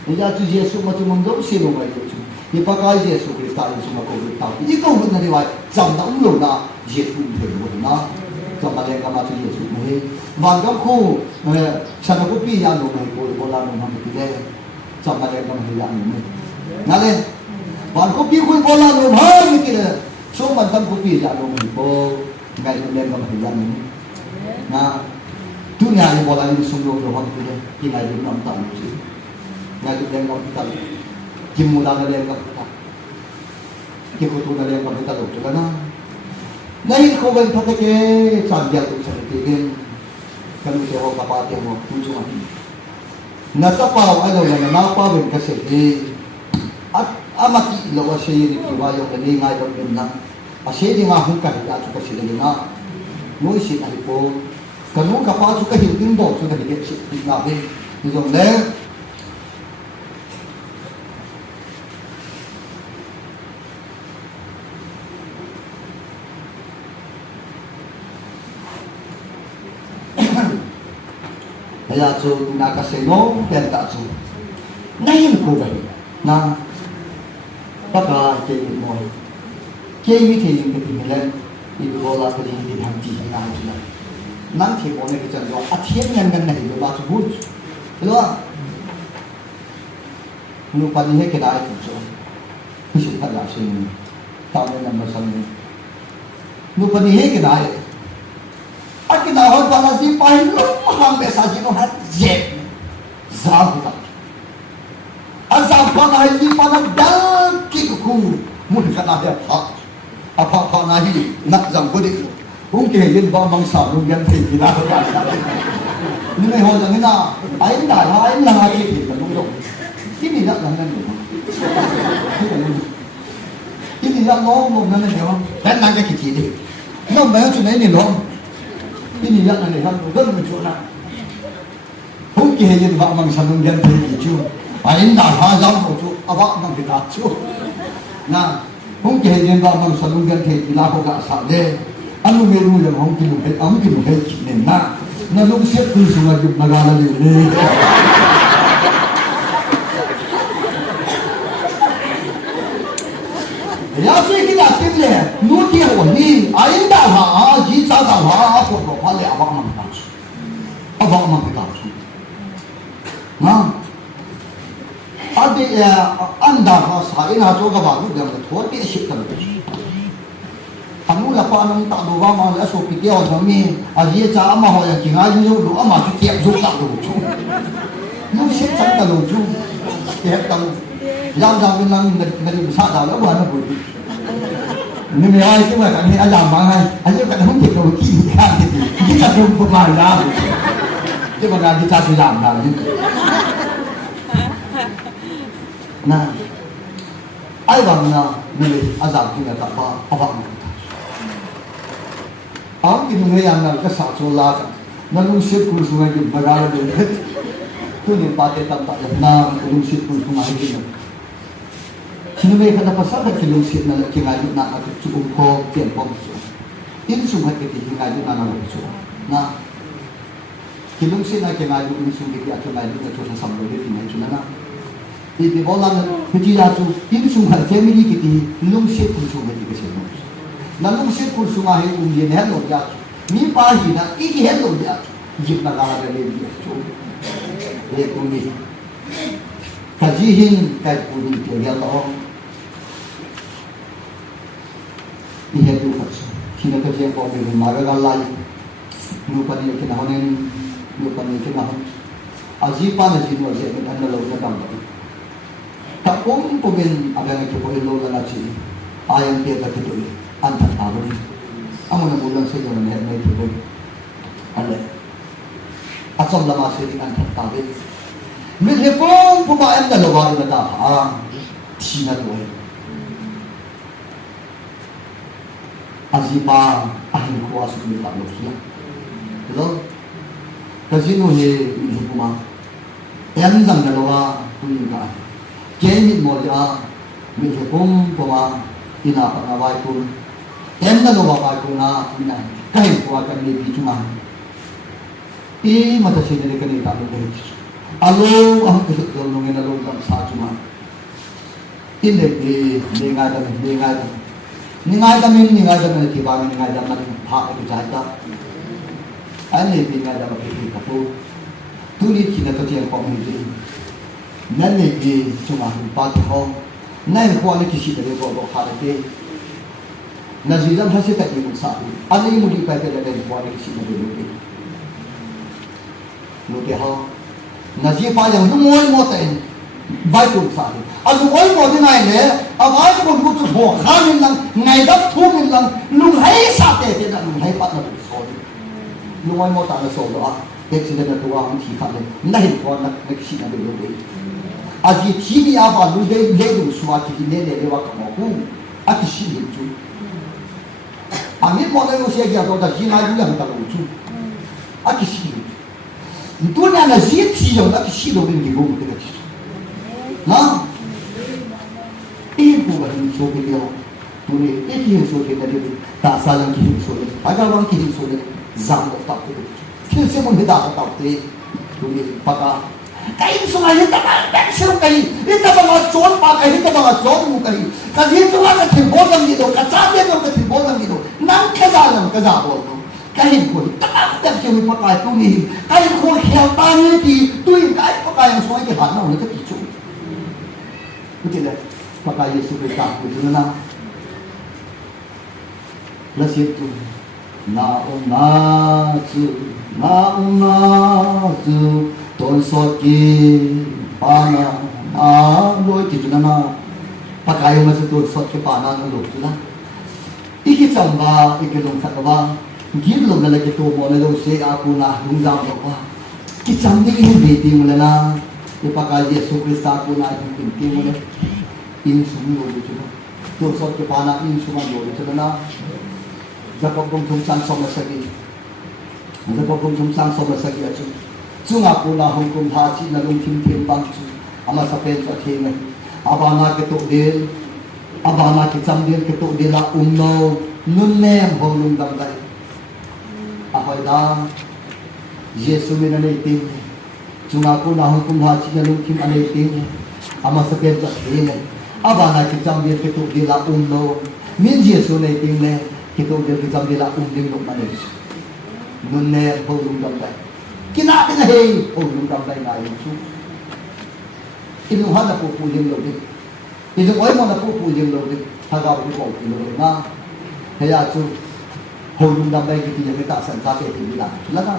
bây giờ tôi Giêsu mà tôi muốn做事咯mà tôi你把cái Giêsu Christ in suma ko ta i ko mun na riwai jam da lo na Giêsu de lo na jam da le ka ma tu Giêsu me van ga khu sa ko pi ya lo mai ko la no ma ti de jam da le ka ma ya no me na le van ko pi ko la no ma mi ti de so man tam ko pi ya lo mai ko ngai le ka ma ya no na tu nya ni bo la ni sum lo ha ti de ki ngai ni nam ta ni ngai le ka ta kim mula na lên gặp ta, kim cô tu na lên gặp ta được chưa na? Nay không bên thắt cái sản giao tụng sản tiền tiền, cái mình sẽ học cả ba tiền một tu chung anh. Na sa pa ai đâu là na pa bên cái gì? Amati lo wa se ni ki wa yo ni ngai đâu bên na. A se di nga hu ka ya chu ka se ni na. Noi si ai po. Ka nu ka pa chu ka hiểu tin độ chu ka hiểu sự na bên. Ni dòng đấy. Kaya so nakaseno penta so ngayon ko ba na baka kay mo kay mi kay yung pingilan ibola ko din din hamti na sila nang kay mo ne kitan do athian yan gan na hiyo ba so bud hello nu pa ni he ke dai so kisu pa la sin ta ne na masam nu pa ni he ke dai Aki na hon pala si pahin lumang message no hat jet zabuta. Azab pa na hindi pa nagdaki ko muna ka na ha. Apa pa na hindi nakzam ko dito. Kung kayo ba mang sarong yan tayo ginagawa sa atin. Hindi may hodang ina. Ayun na nga kikita nung doon. Hindi na lang ganun. ini yang ngomong nana dia orang dan naga kiki deh nggak bayar cuma ini loh ini yang nana han udah mencuri mungkin hanya dua orang sabun yang terhijau paling dah hazam itu awak nak kita cu nah mungkin hanya dua orang sabun yang terhijau lah kok asal anu meru yang mungkin kini nah lu siap tu semua di negara ini ya sih kita pilih, nuti awalnya, ayin dah ha, jika dah ha, apa tu, paling abang mampu tahu, nah, ada anda ha, saya nak juga baru dia betul dia siapa tu, kamu lepas nang tak dua malah so pikir orang ni, aje cakap mah yang tinggal ni tu, amah tu tiap juga lucu, lu siapa tak lucu, tiap tahu. Yang dah bilang dari besar dah lah bukan apa. Ini mereka itu macam ni ajar mangai, ajar kat dalam teknologi kan gitu. Kita belum pernah. Dia mana kita sudah dah gitu. Nah, ayam na milih azab kita tak apa. Ang kinungayan na kasatsulat, nalusip kung sungai di bagala dulu. Tu ni pati tampak na nalusip kung sungai di. Sino may kadapasa at kilungsit na kingayon na at cukup ko tiempo so. Ini sungkat kiti kingayon na naman so. Na kilungsit na kingayon ini sungkit at kingayon na so sa sambo di kingayon na na. Iti bola na hindi ato ini sungkat family kiti lungsit kung sungkat kiti sa mo. Na lungsit kung sungahin kung yin hello ya. Ni pahi na iki hello ya. Jip na kala ni so. Le kung ni kajihin kahit puni kaya hello. Ini tu macam, kita kerja kau ni marah galai, lupa ni kita honen, lupa ni kita hon. Ajipan aji tu aje kita anda lalu kita tahu. Tak pun pun ada yang kita boleh lalu lagi, ayam dia tak itu, antar tahu ni. Amun bulan saya jangan lihat ni tu, ada. Asal lama saya antar tahu. Mungkin pun anda lalu ada dah, Cina tu. Azipa ahli kuasa milik Allah sudah, betul? Kasino he minumah, yang zaman lawa punya, kini moja minum poma ina pengawai pun, yang lawa awai pun ina kain kuat kami di cuma, ini mata sini lekani tak boleh. Alo am kusut dolongin alo tak sah cuma, ini dengar Ningai kami tiba ningai kami hak itu jahat. Ani ningai kami pergi kapu. Tuli kita tu yang komuniti. Nanti di cuma empat orang. Nanti kuali kisi dari bawah hari. Naziram hasil tak ibu satu. Ani mudi pada dari kuali kisi dari bawah. Mudi hal. Nazir payah lumoi moten. Baik pun satu. Aduh, oi modi naik le. Awak pun butuh bohan lang, ngaidap tumin lang, lunghai sate kita lunghai pat na bersod. Lunghai mo tak bersod ah, eksiden na tuwa ang tika le, nahin ko na nagsi na belobe. Aji tibi apa lunghai ledo suwati kinele lewa kamoku, at si itu. Amit mo na yung siya kaya to, dahil na yung talucu, at si itu. Itu na nazit siya, at si do rin gibo mo tingnan siya. Nah. Ibu bagi sobi dia, tuli ikhlas sobi tadi, tak salah ikhlas sobi, agar orang ikhlas sobi, zambo tak tu, kita pun tidak tahu tu, tuli pakai, kain sungai itu tak seru kain, itu bangga cor pakai, itu bangga cor mukai, kain sungai itu terbolang gitu, kacanya itu terbolang gitu, nang kazalam kazabol tu, kain kau tak cuma pakai tuli, kain kau hilang itu, tuli kain pakai yang sungai itu hana oleh kepicu, betul tak? Pakai Yesus Kristus itu nama. Plus itu naunaju tolsoki pana loi itu nama. Pakai macam tolsoki pana loi itu lah. Iki camba, iki longkat apa? Gila lagi kita boleh dosa aku nak lungjam apa? Kita camba ini beti mulai na. Pakai Yesus Kristus aku nak beti mulai. in sum lo chu tu so ke pana in sum lo chu na Jacob bông thum sang som sa gi Jacob bông thum sang som sa gi chu chunga puna hong kum ha chi na lung thim thim bang chu ama sa pen cha the ngai abana ke to del abana ke cham del ke to dela no nun nem ho lung dam dai ahoi da Yesu min ane ting chunga puna hong kum ha chi na lung thim ane ting ama sa pen cha the ngai abana ke cham del ke to dela no min Yesu ne ting ne kita udah kita bila unding luk mana nunne holung dam dai kina tengah hei holung dam dai ngai chu ini hana pu pu lim lo di ini oi mo na pu pu lim lo di haga bu ko ki lo na heya chu holung dam dai ki ti ta san ka ke ti bila la ka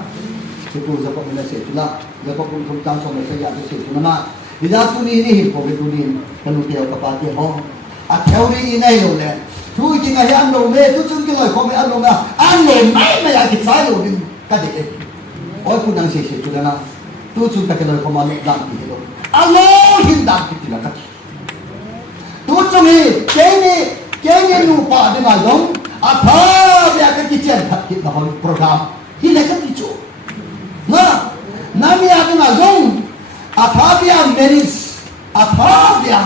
ki pu za ko mena se la za ko pu thum tang so me se ya se chu na ida tu ni ni ko be tu ni kan lu ke ka pa ti ho a theory inai lo le Chú chỉ ngày ăn đồ mê, chú chung cái lời không phải ăn đồ mê, ăn đồ máy mà lại thịt sai đồ đi, cái gì đấy? Ôi cô đang xì chú đang chú chung cái lời không ăn làm gì hết rồi, alo hiện đang cái gì là cái gì? Chú chung cái này nụ bà đi mà giống, thơ bây giờ cái chuyện thật hiện là hồi program, hiện là cái gì chú? Nam ya đi mà giống, thơ bây giờ meris, thơ bây giờ,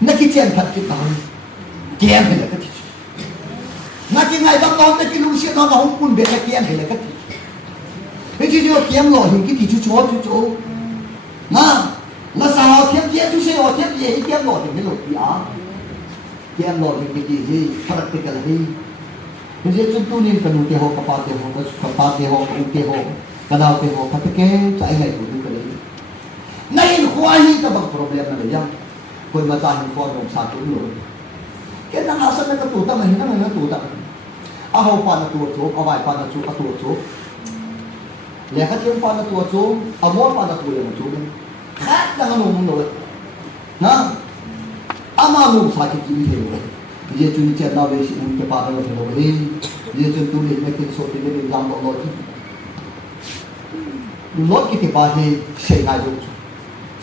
nó cái chuyện thật hiện là hồi kian hela ka ti na ki ngai bang don ki lu sia no na hong kun be ka kian hela ka ti he ji jo kiam lo hi ki ti chu chu na sa ho kiam kiam chu se ho kiam ye hi kiam lo hi lo ya kiam lo hi ki hi practical hi he ji chu tu nin ka nu ke ho ka pa ke ho u ke ho ka dau ke ho ka te ke chai ngai tu ka le nai khwa hi ka bang problem na le ya koi ma ta hi ko dong sa tu lo cái năng áo sân cái tủ tâm này nó tủ tâm áo hậu pan là tủ chỗ áo vải pan là tủ chỗ lẽ cái tiếng pan là tủ chỗ áo mốt pan là tủ là chỗ khác đang nung rồi na áo mà nung sai cái gì thế rồi giờ chúng ta nói về sự cái pan là thế rồi giờ chúng tôi đi cái số tiền để làm bộ lót lót cái pa thì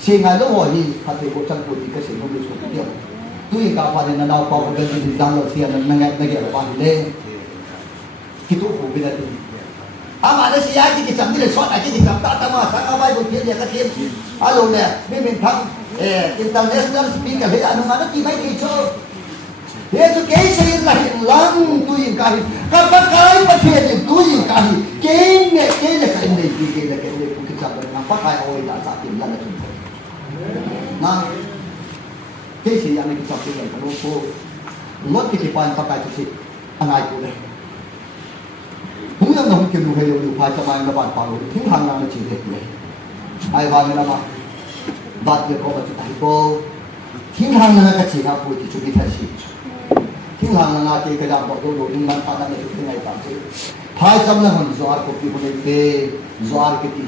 xây ngay lúc hồi thì hạt thì bộ trang của thì cái sự nông nghiệp số tiền tôi cả phần này nào có cái gì đang lo xiên nó ngay là phần lên khi tôi phụ bên đây mà nó xí ai cái chấm cái sót ai cái chấm ta mà sáng ao bay một phía này cái thêm alo nè bên mình thằng international speaker thế anh nó chỉ mấy cái chỗ thế tôi cái gì là hiện lắm tôi hiện cái mà thiệt thì tôi hiện cái này cái là cái này cái chấm nó phát hai ôi đã trả tiền là chúng tôi cái gì anh ấy chọn cái này nó cô lót cái pan pakai cái gì anh ai cũng đấy không biết nó không kêu hay đâu phải cho anh nó bàn pháo thiếu hàng nào nó chỉ được đấy ai vào người nào bắt được có một cái cô thiếu hàng nào cái gì nào cũng chỉ chụp cái gì thiếu hàng nào cái làm bộ đồ nhưng mà ta đang chụp cái này tạm chứ phải trong là mình zoar có cái cái zoar cái gì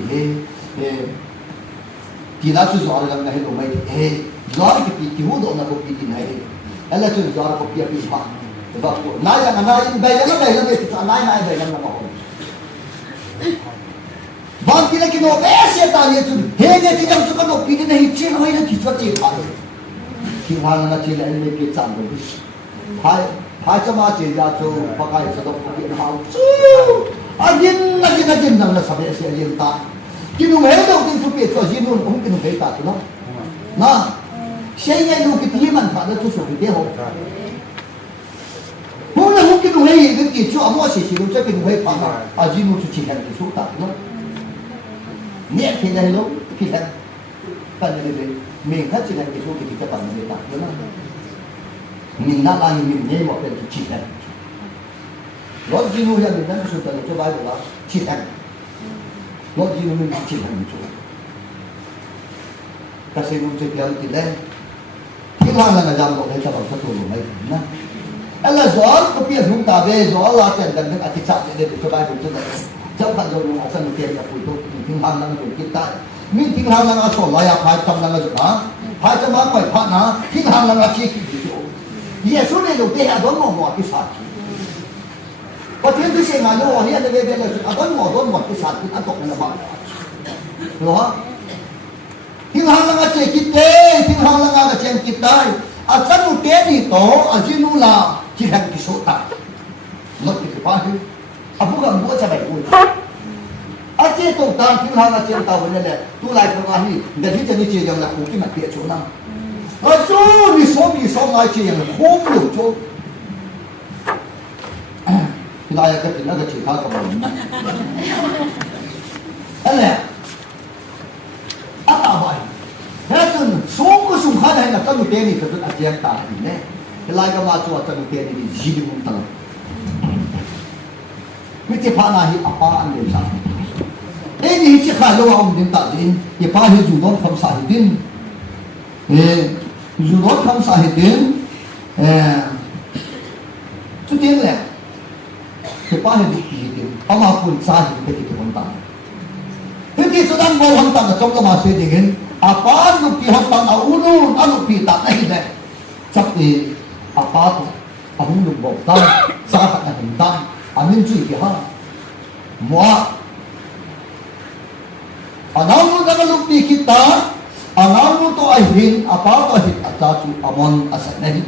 thì đã chú zoar làm này đâu mấy Zora ki hu do na ko ki nai ala chu zora ko pi pa ba ko na ya bai la me ta nai bai la ma ko ban ki la ki no be se ta ye chu he ne ti jam chu ko no pi ni nahi chi no ina ki chu chi pa ki hang na chi la ne ki cham do hai cha ma chi ya chu pa kai sa do ki na hau chu agin na sa be se yin ta ki no me do tin chu pi chu ji no hum ki no be ta tu no na xây ngay luôn cái tiếng mình phải nó chú sụp cái hồ hôm nay hôm cái đồ hay cái gì chú mua xí đồ chơi cái đồ hay phẳng à gì nó chú chỉ hành cái số tạ nó nhẹ thì này lúc khi hành phần này mình hết chỉ hành cái số cái phần này tạ nó mình đã làm mình nhẹ một cái chỉ hành nó gì nó hiện mình đang sụp cái cho bài đó chỉ hành nó gì nó mình chỉ hành chú cái sự nó chơi cái gì đấy cái hàng là làm bộ này cho bằng số lượng này nè, anh là gió có biết chúng ta về gió là chuyện gần như là thị trạng để cho bài của chúng ta trong phần rồi là sân tiền là phụ thuộc những hàng là dùng hiện tại mình những hàng là số loại là phải trong là dùng đó phải trong đó phải phát nó những hàng là chi cái gì vậy số này đầu tiên là đón một cái sản có tiếng thứ gì mà nó hiện về là đón một cái sản cái ăn tục là bằng đúng không? Tiếng hàng là chơi kít tê, tiếng hàng là chơi kít tay, Asan uteni to ajinula jihan kisota. Lot ikipahi. Abu kan buat cabai pun. Aje tu tang kilang aje tahu ni le. Tu lai pengahi. Dari jenis je yang nak mungkin nak dia cuna. Ajo ni som aje yang hom lu jo. Lai kat ni nak cerita kamu. Alah. Apa baik? Betul. Semua sungkan hai nak kamu teni kerana aje tak ni. Lai kamu ajo kamu teni di jadi muntah. Mesti panah apa anda sah. Ini cakap lawan din tak din. Ia panah judul kamu sahidin. Judul kamu sahidin. Tu dia le. Ia panah dikit. Apapun sahid begitu muntah. Jadi sedang bawa muntah macam masih dengan apa lupi hantam ulun, lupi tak lagi le. Tapi apa tu? Aku lupa tak. Sahaja hantam. Amin cuy kah? Muat. Anamu dengan lupi kita, anamu tu ahin apa tu ahin acacu amon asal nahi.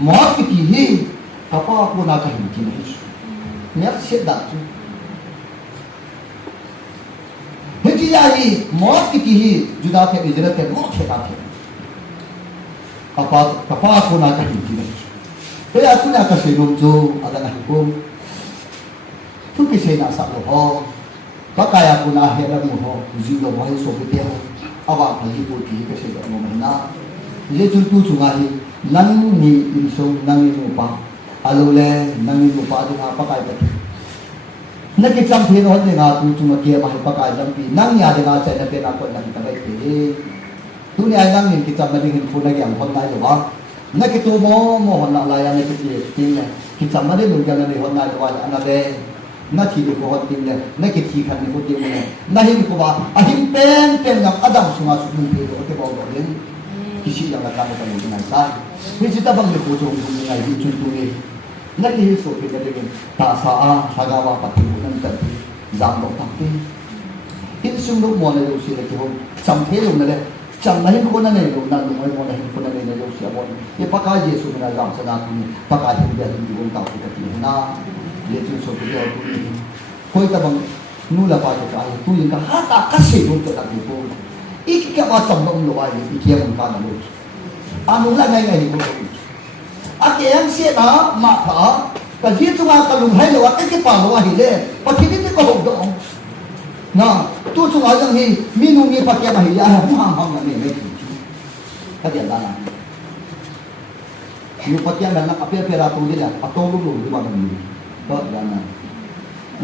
Muat kitihi apa aku nak hinti nahi. Niat sedap tu. Hinti jadi muat kitihi juda ke ijrat ke muat sedap ke. Apa aku nak hinti nahi. Jadi aku nak kasih nunjuk ada hukum. Tu kisah nak sablo ho, pakaya pun akhir ramu ho, jiwa wahai sopi ho, awak lagi putih kisah ramu mana, je tu cungai, nang ni insong nang ni lupa, alule nang ni lupa dengan pakai betul. Nak kita cakap hal dengan tu cuma dia mahal pakai jampi, nang ni ada dengan saya nanti nak buat lagi tak baik. Tu ni ada nang ni kita mending pun lagi yang honda juga. Nak kita mau honda layan kita ni, kita mending mungkin ni honda juga anak deh. Nak hidup kau tinggal, nak kita kan ni kau tinggal, nak hidup kau bah, ahim pen yang adam semua susun itu, okey bawa boleh, kisi yang nak kamu kamu dengan saya, kita bang ni kau jom dengan hidup tu ni, nak hidup so kita dengan tak sah, hagawa pati bukan tapi, zamdok tapi, ini semua mana yang usia lagi kau, sampai lu nade, sampai kau nade lu nade, mana hidup kau nade yang usia boleh, ini pakai Yesus dengan jam senang ni, pakai hidup dia hidup kau tahu kita tiada. Dia tu sopi dia tu ni. Kau itu bang nula pada kaya tu yang kata kasih untuk tak dipu. Iki kaya macam dong luai, iki yang bukan lu. Anu lah ngai ni kau. Aki yang siapa mata, kasi tu ngah kalau hai luai, kasi paluai le. Pasti ni kau dong. Nah, tu tu ngah yang ni minum ni pakai mahia, ham ni ni. Kasi ada lah. Ni pakai mana apa ratu dia, atau lu di mana ni. Đó là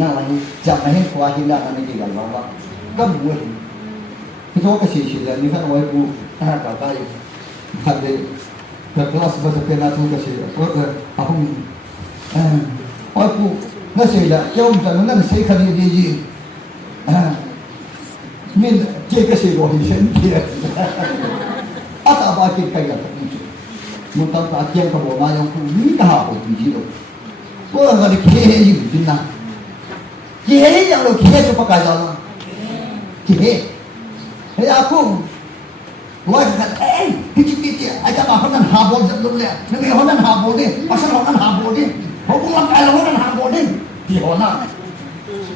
là chẳng hay qua hiện đại này thì gọi là cấm nguồn cái số cái gì là như thế nào cũng cả cái cái cái class bây giờ cái nào cũng cái gì có cái không ôi cũng nó sẽ là trong trận nó sẽ khai gì mình chơi cái gì rồi thì sẽ thiệt à ta bao nhiêu cái là muốn tao ta chơi cái bộ mà yang cũng nghĩ cả học gì đâu. Kau ada kaya ni bina, kaya yang lo kaya tu pakai jalan, kaya. Hei aku, gua kata, hiji, aja makan habol sebelum le, nanti honan habol ni, pasal honan habol ni, hukum langkah honan habol ni, di honan.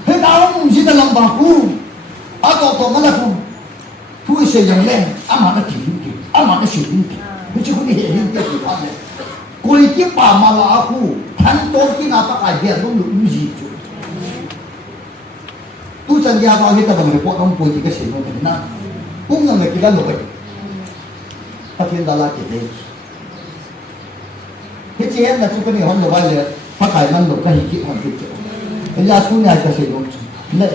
Hei tahu mesti dalam baku, atau mana pun, tu yang le, amanah tinggi, amanah tinggi, hiji ni hei tu ada. Kau itu pamalah aku. Hantor kita apa kajian tu uji tu. Tu jangan apa kita bang report orang politik kesini mana. Pun yang kita lupa. Tapi dalam kita. Kecian nak tu ni orang lupa le. Pakai mana lupa hikit orang tu. Ia tu ni ada kesini.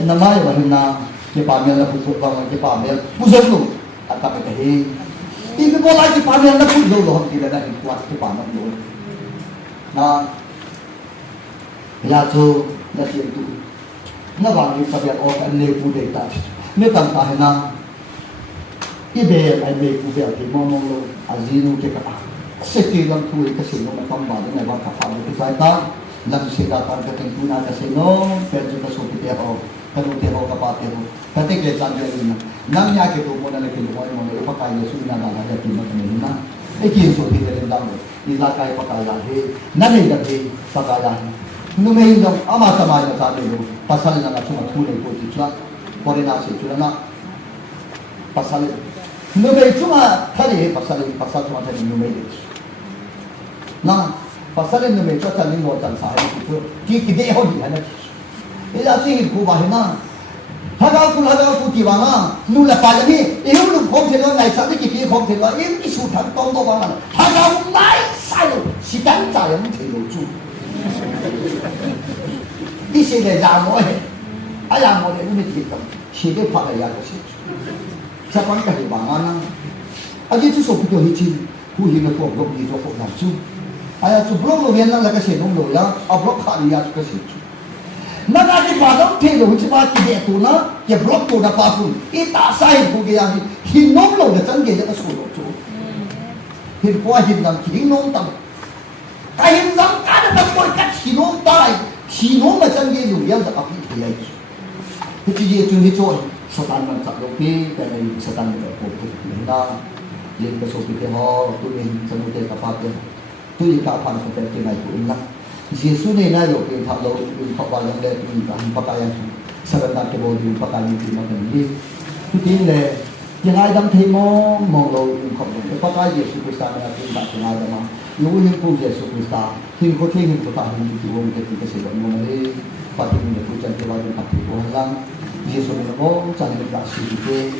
Nama yang mana kita ambil lah pupuk bang kita ambil. Pusat tu. Atau kita he. Ini bola kita ambil lah pupuk dulu orang kita dah kuat kita ambil dulu. Nah. Ya tu nasi itu, nawangi pada orang lepu data. Ni tentang hena, ibe ay lepu dia di momong lo azinu ke kata. Sekian tu ikasino na pambali na bang kapal itu kita, lang sikatan ketengkuna kasino, perju kasupi dia ho, kanu dia ho kapate ho. Ketik le jangan ini. Nang nya kita muna lagi luar muna ipakai Yesus na nala dia timah kemana. cái kia số thì lên đam đi ra cái bạc cái gì nãy này là gì bạc cái gì nó mấy dòng ama sama là sao đấy pasal là chúng ta thu này của chúng ta có đến nào sẽ chúng ta pasal nó mấy chúng ta thấy pasal chúng ta thấy nó mấy na pasal nó mấy cho chân linh một chân sai thì cái đấy không gì hết cái là chỉ của bà na 하가고 기방아 누라 빨리 이놈은 공태로 나이 사는 게 공태로 인기 수탄 돈도 많아 하가고 나이 사요 시간 자연 대로주 이 세대 자모해 아야 모래 우리 뒤에 시대 파가야 것이 자관까지 망하나 아직 주 소비도 했지 후히는 꼭 여기 저 남주 아야 저 블로그 맨날 나가 세는 거야 아 블로그 하리야 것이 나가지 봐도 되는 거지 맞지 또나 야 블록도 다 봐도 이 다사이 보게 하니 힘놈로 전개 내가 소로 줘 힘과 힘남 힘놈 땅 힘남 까는 거 보니까 힘놈 따라 힘놈만 전개 용량 다 앞이 돼야 지 그게 중에 저 서단만 잡고기 때문에 서단을 보고 된다 얘가 소비게 하 또는 전에 다 봐도 또 이까 판 소비 때 나이 보인다 Yesus ni na yo ke thalo yung papalang le yung pakayan sarana ke bo yung pakayan ti ma ni tin le yang ai dam thei mo mo lo yung khop lo pakay Yesus Krista na tin ba tin ai ma yung pu Yesus Krista tin ko tin ko ta ni ti wong ke ti se lo mo le pa tin ne pu chan ke wa yung pa ti ko lang Yesus ni mo chan ni ka si ke